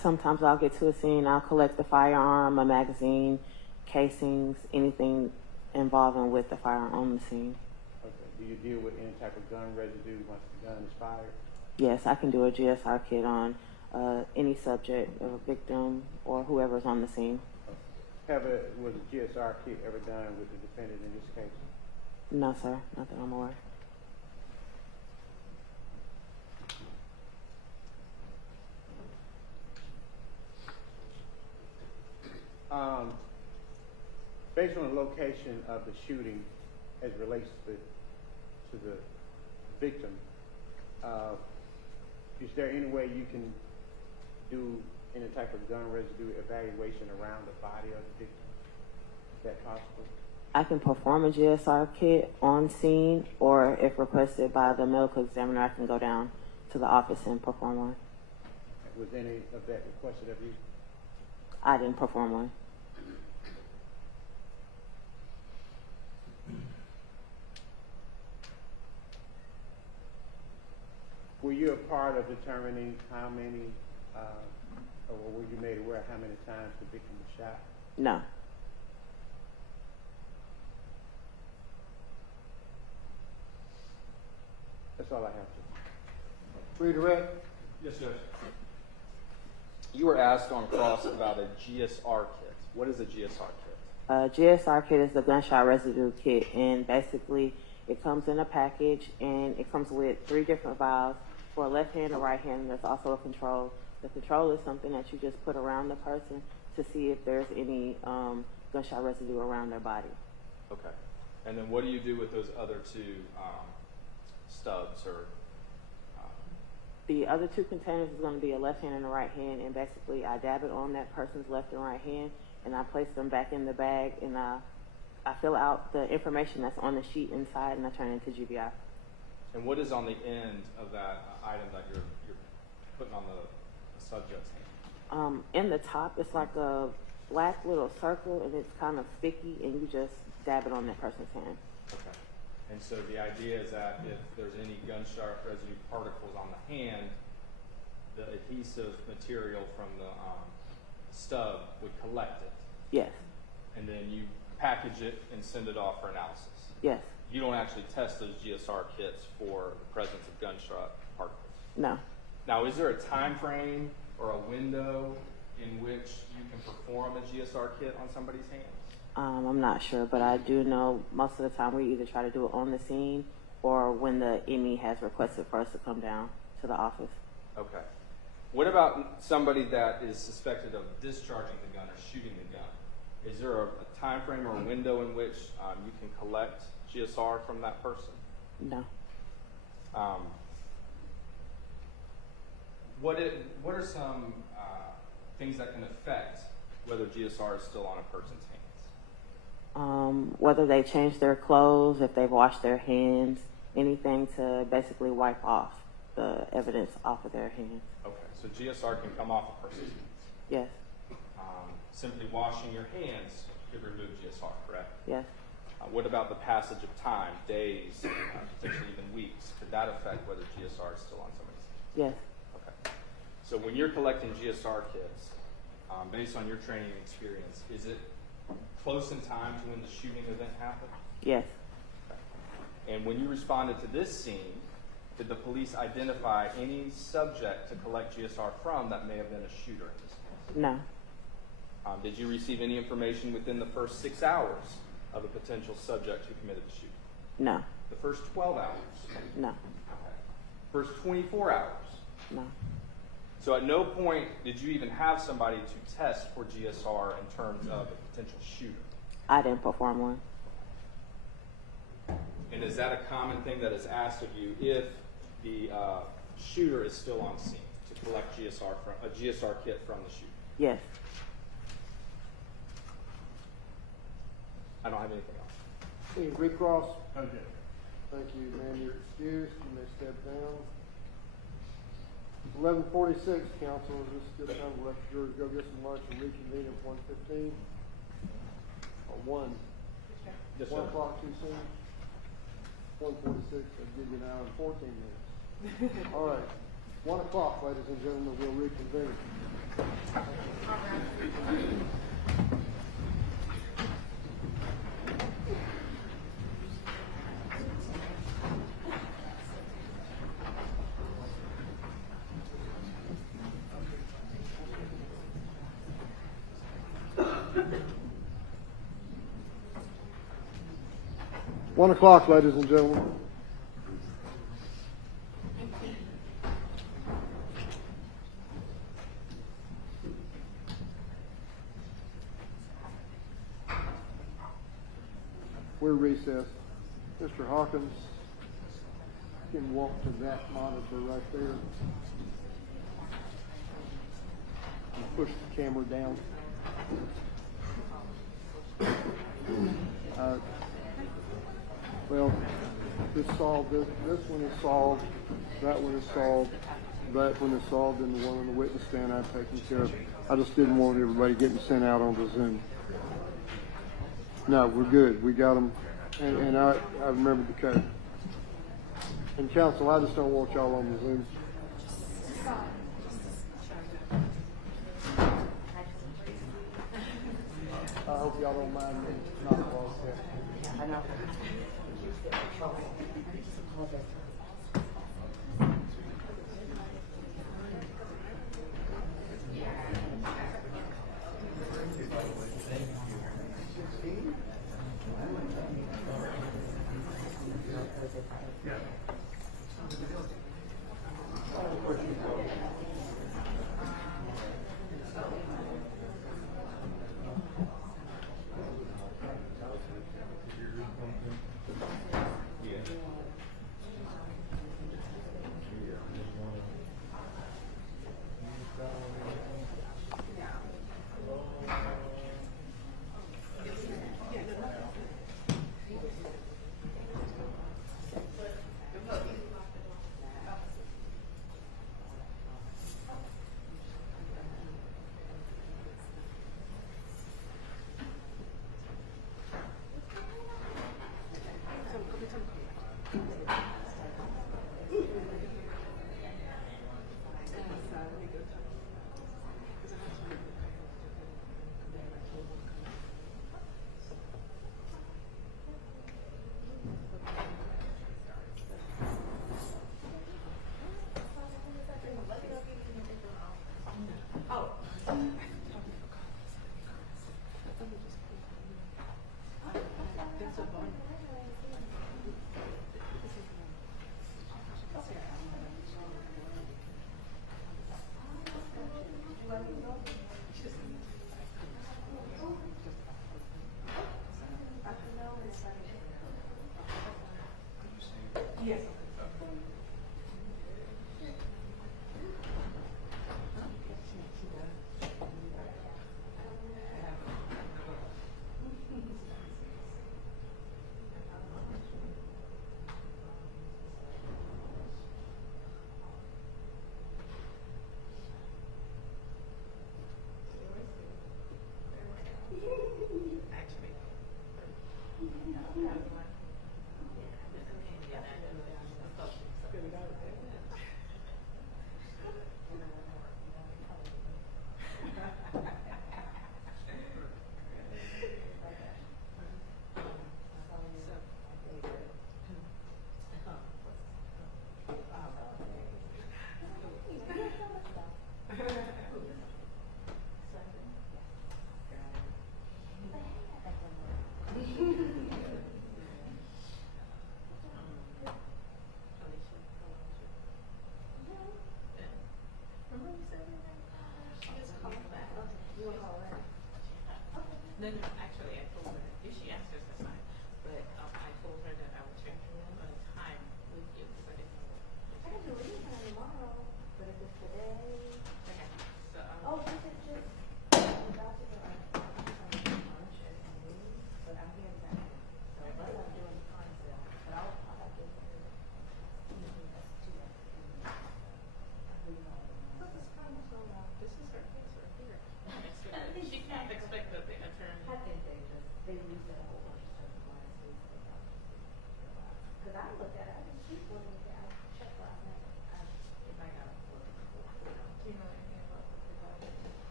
Sometimes I'll get to a scene, I'll collect the firearm, a magazine, casings, anything involving with the firearm on the scene. Okay. Do you deal with any type of gun residue once the gun is fired? Yes, I can do a GSR kit on any subject, a victim, or whoever's on the scene. Was a GSR kit ever done with the defendant in this case? No, sir, not that I'm aware. Based on the location of the shooting as it relates to the victim, is there any way you can do any type of gun residue evaluation around the body of the victim? Is that possible? I can perform a GSR kit on scene, or if requested by the medical examiner, I can go down to the office and perform one. Was any of that requested of you? I didn't perform one. Were you a part of determining how many, or were you made aware how many times the victim was shot? No. That's all I have to. Redirect. Yes, Judge. You were asked on cross about a GSR kit. What is a GSR kit? GSR kit is the gunshot residue kit, and basically it comes in a package, and it comes with 3 different vials for a left hand and right hand. There's also a control. The control is something that you just put around the person to see if there's any gunshot residue around their body. Okay. And then what do you do with those other 2 stubs or? The other 2 containers is going to be a left hand and a right hand, and basically I dab it on that person's left and right hand, and I place them back in the bag, and I fill out the information that's on the sheet inside, and I turn it into GBI. And what is on the end of that item that you're putting on the subject's hand? In the top, it's like a black little circle, and it's kind of sticky, and you just dab it on that person's hand. Okay. And so the idea is that if there's any gunshot residue particles on the hand, the adhesive material from the stub would collect it. Yes. And then you package it and send it off for analysis. Yes. You don't actually test those GSR kits for the presence of gunshot particles. No. Now, is there a time frame or a window in which you can perform a GSR kit on somebody's hands? I'm not sure, but I do know most of the time we either try to do it on the scene or when the ME has requested for us to come down to the office. Okay. What about somebody that is suspected of discharging the gun or shooting the gun? Is there a time frame or a window in which you can collect GSR from that person? No. What are some things that can affect whether GSR is still on a person's hands? Whether they change their clothes, if they've washed their hands, anything to basically wipe off the evidence off of their hands. Okay, so GSR can come off a person's hands. Yes. Simply washing your hands could remove GSR, correct? Yes. What about the passage of time, days, potentially even weeks? Could that affect whether GSR is still on somebody's hands? Yes. Okay. So when you're collecting GSR kits, based on your training and experience, is it close in time to when the shooting event happened? Yes. Okay. And when you responded to this scene, did the police identify any subject to collect GSR from that may have been a shooter in this case? No. Did you receive any information within the first 6 hours of a potential subject who committed the shooting? No. The first 12 hours? No. Okay. First 24 hours? No. So at no point did you even have somebody to test for GSR in terms of a potential shooter? I didn't perform one. And is that a common thing that is asked of you if the shooter is still on scene? collect a GSR kit from the shoot. Yes. I don't have anything else. Hey, recross. Okay. Thank you, ma'am. You're excused. You may step down. 11:46, council. This is good time to let the jurors go get some lunch and reconvene at 1:15. Or 1. Yes, 1 sir. o'clock too soon. 1:46. I'll give you an hour and 14 minutes. All right. 1 o'clock, ladies and gentlemen. We'll reconvene. One o'clock, ladies and gentlemen. We're recessed. Mr. Hawkins can walk to that monitor right there and push the camera down. Well, this solved. This one is solved. That one is solved. That one is solved, and the one on the witness stand I've taken care of. I just didn't want everybody getting sent out on the Zoom. No, we're good. We got them, and I remembered the code. And counsel, I just don't want y'all on the Zoom. I hope y'all don't mind me not broadcasting. I know.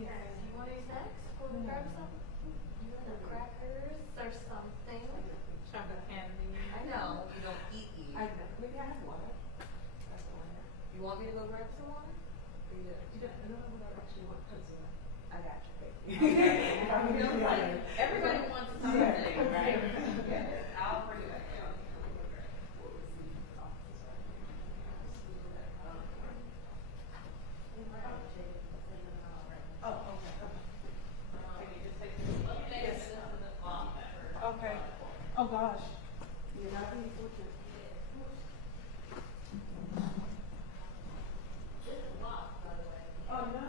Yes. You want any snacks? Want to grab something? Some crackers or something? Chocolate candy. I know, you don't eat. Maybe I have water. You want me to go grab some water? Or you good? You don't know what I actually want, because I got you, baby. You know, like, everybody wants something, right? I'll bring it back down. Oh, okay. Okay. Oh, gosh. You're not being fortunate. Oh, no.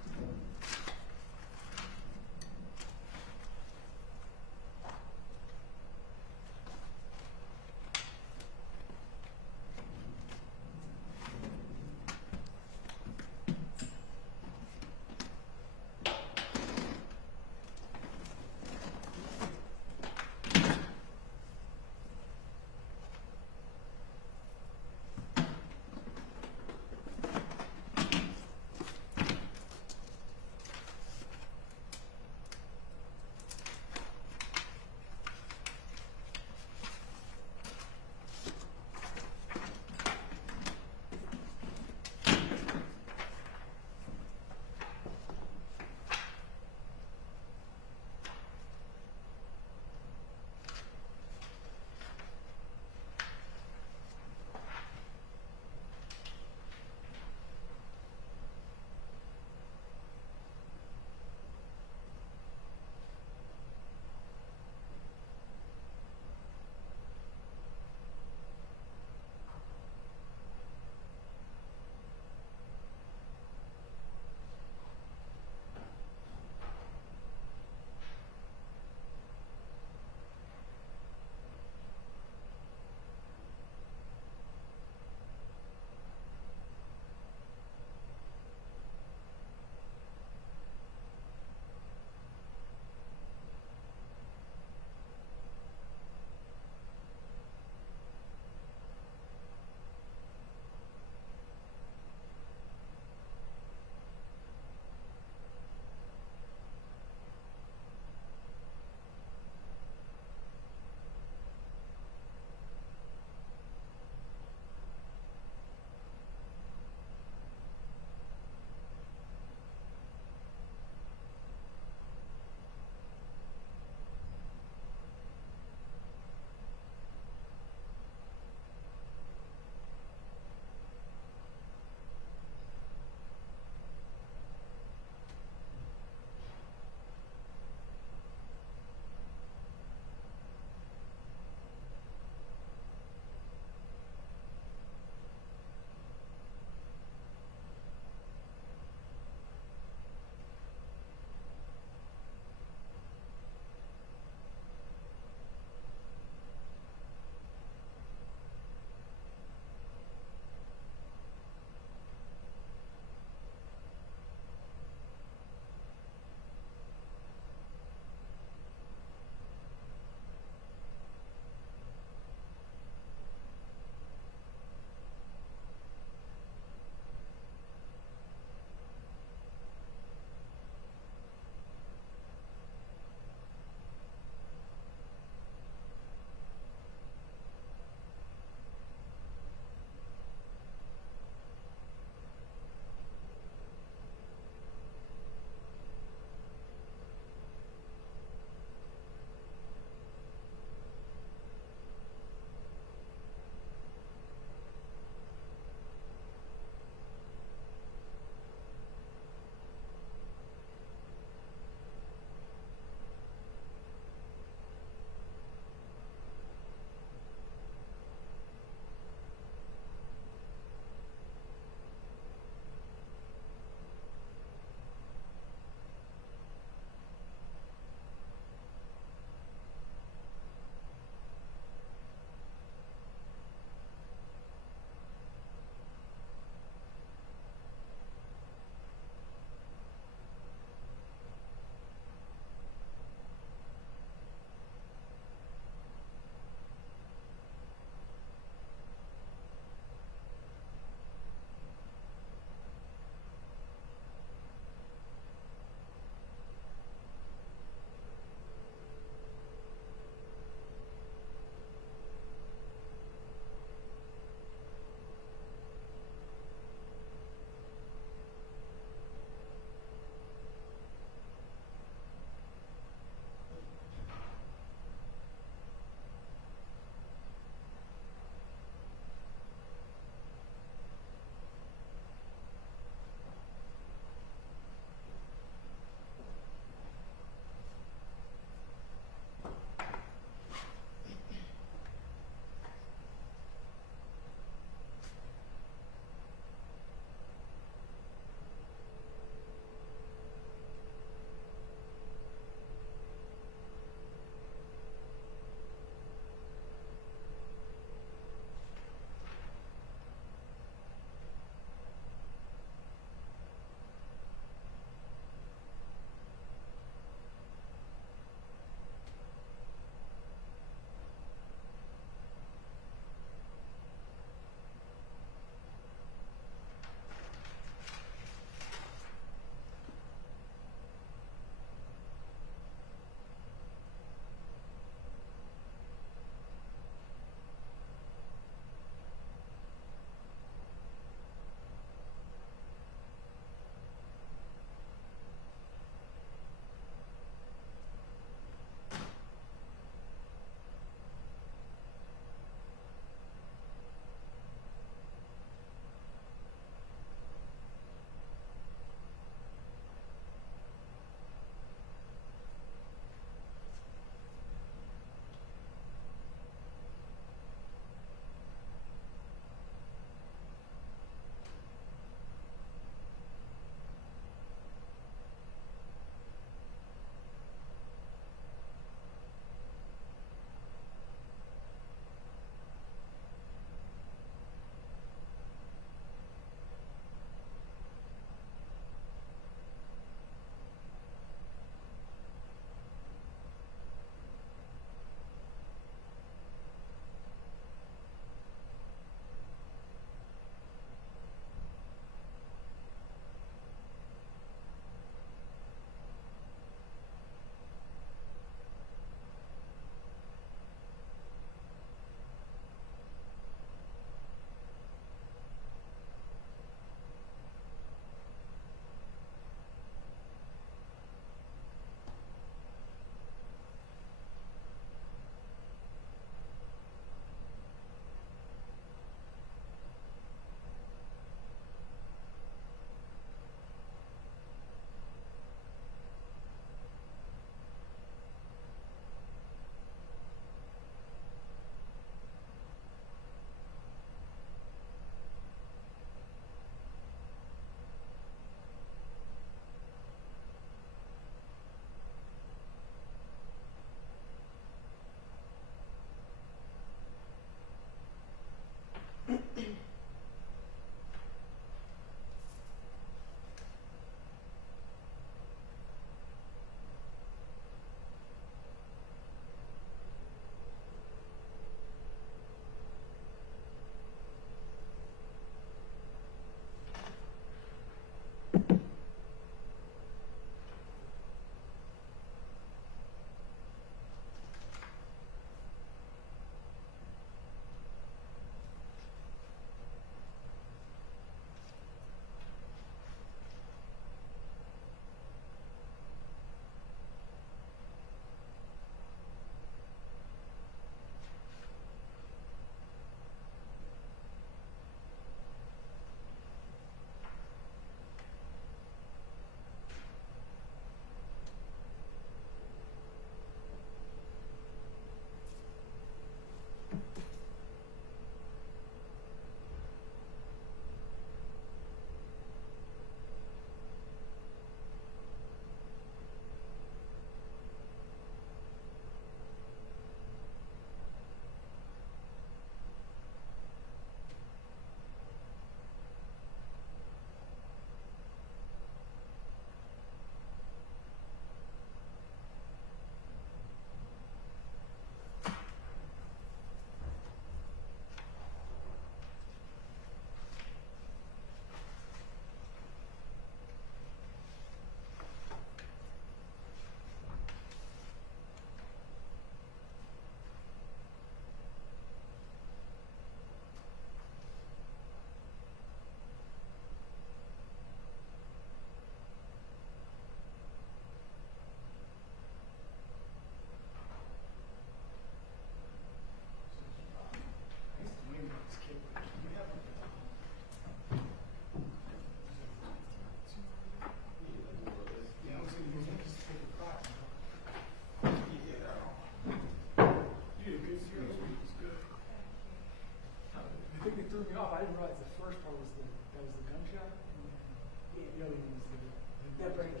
They'll bring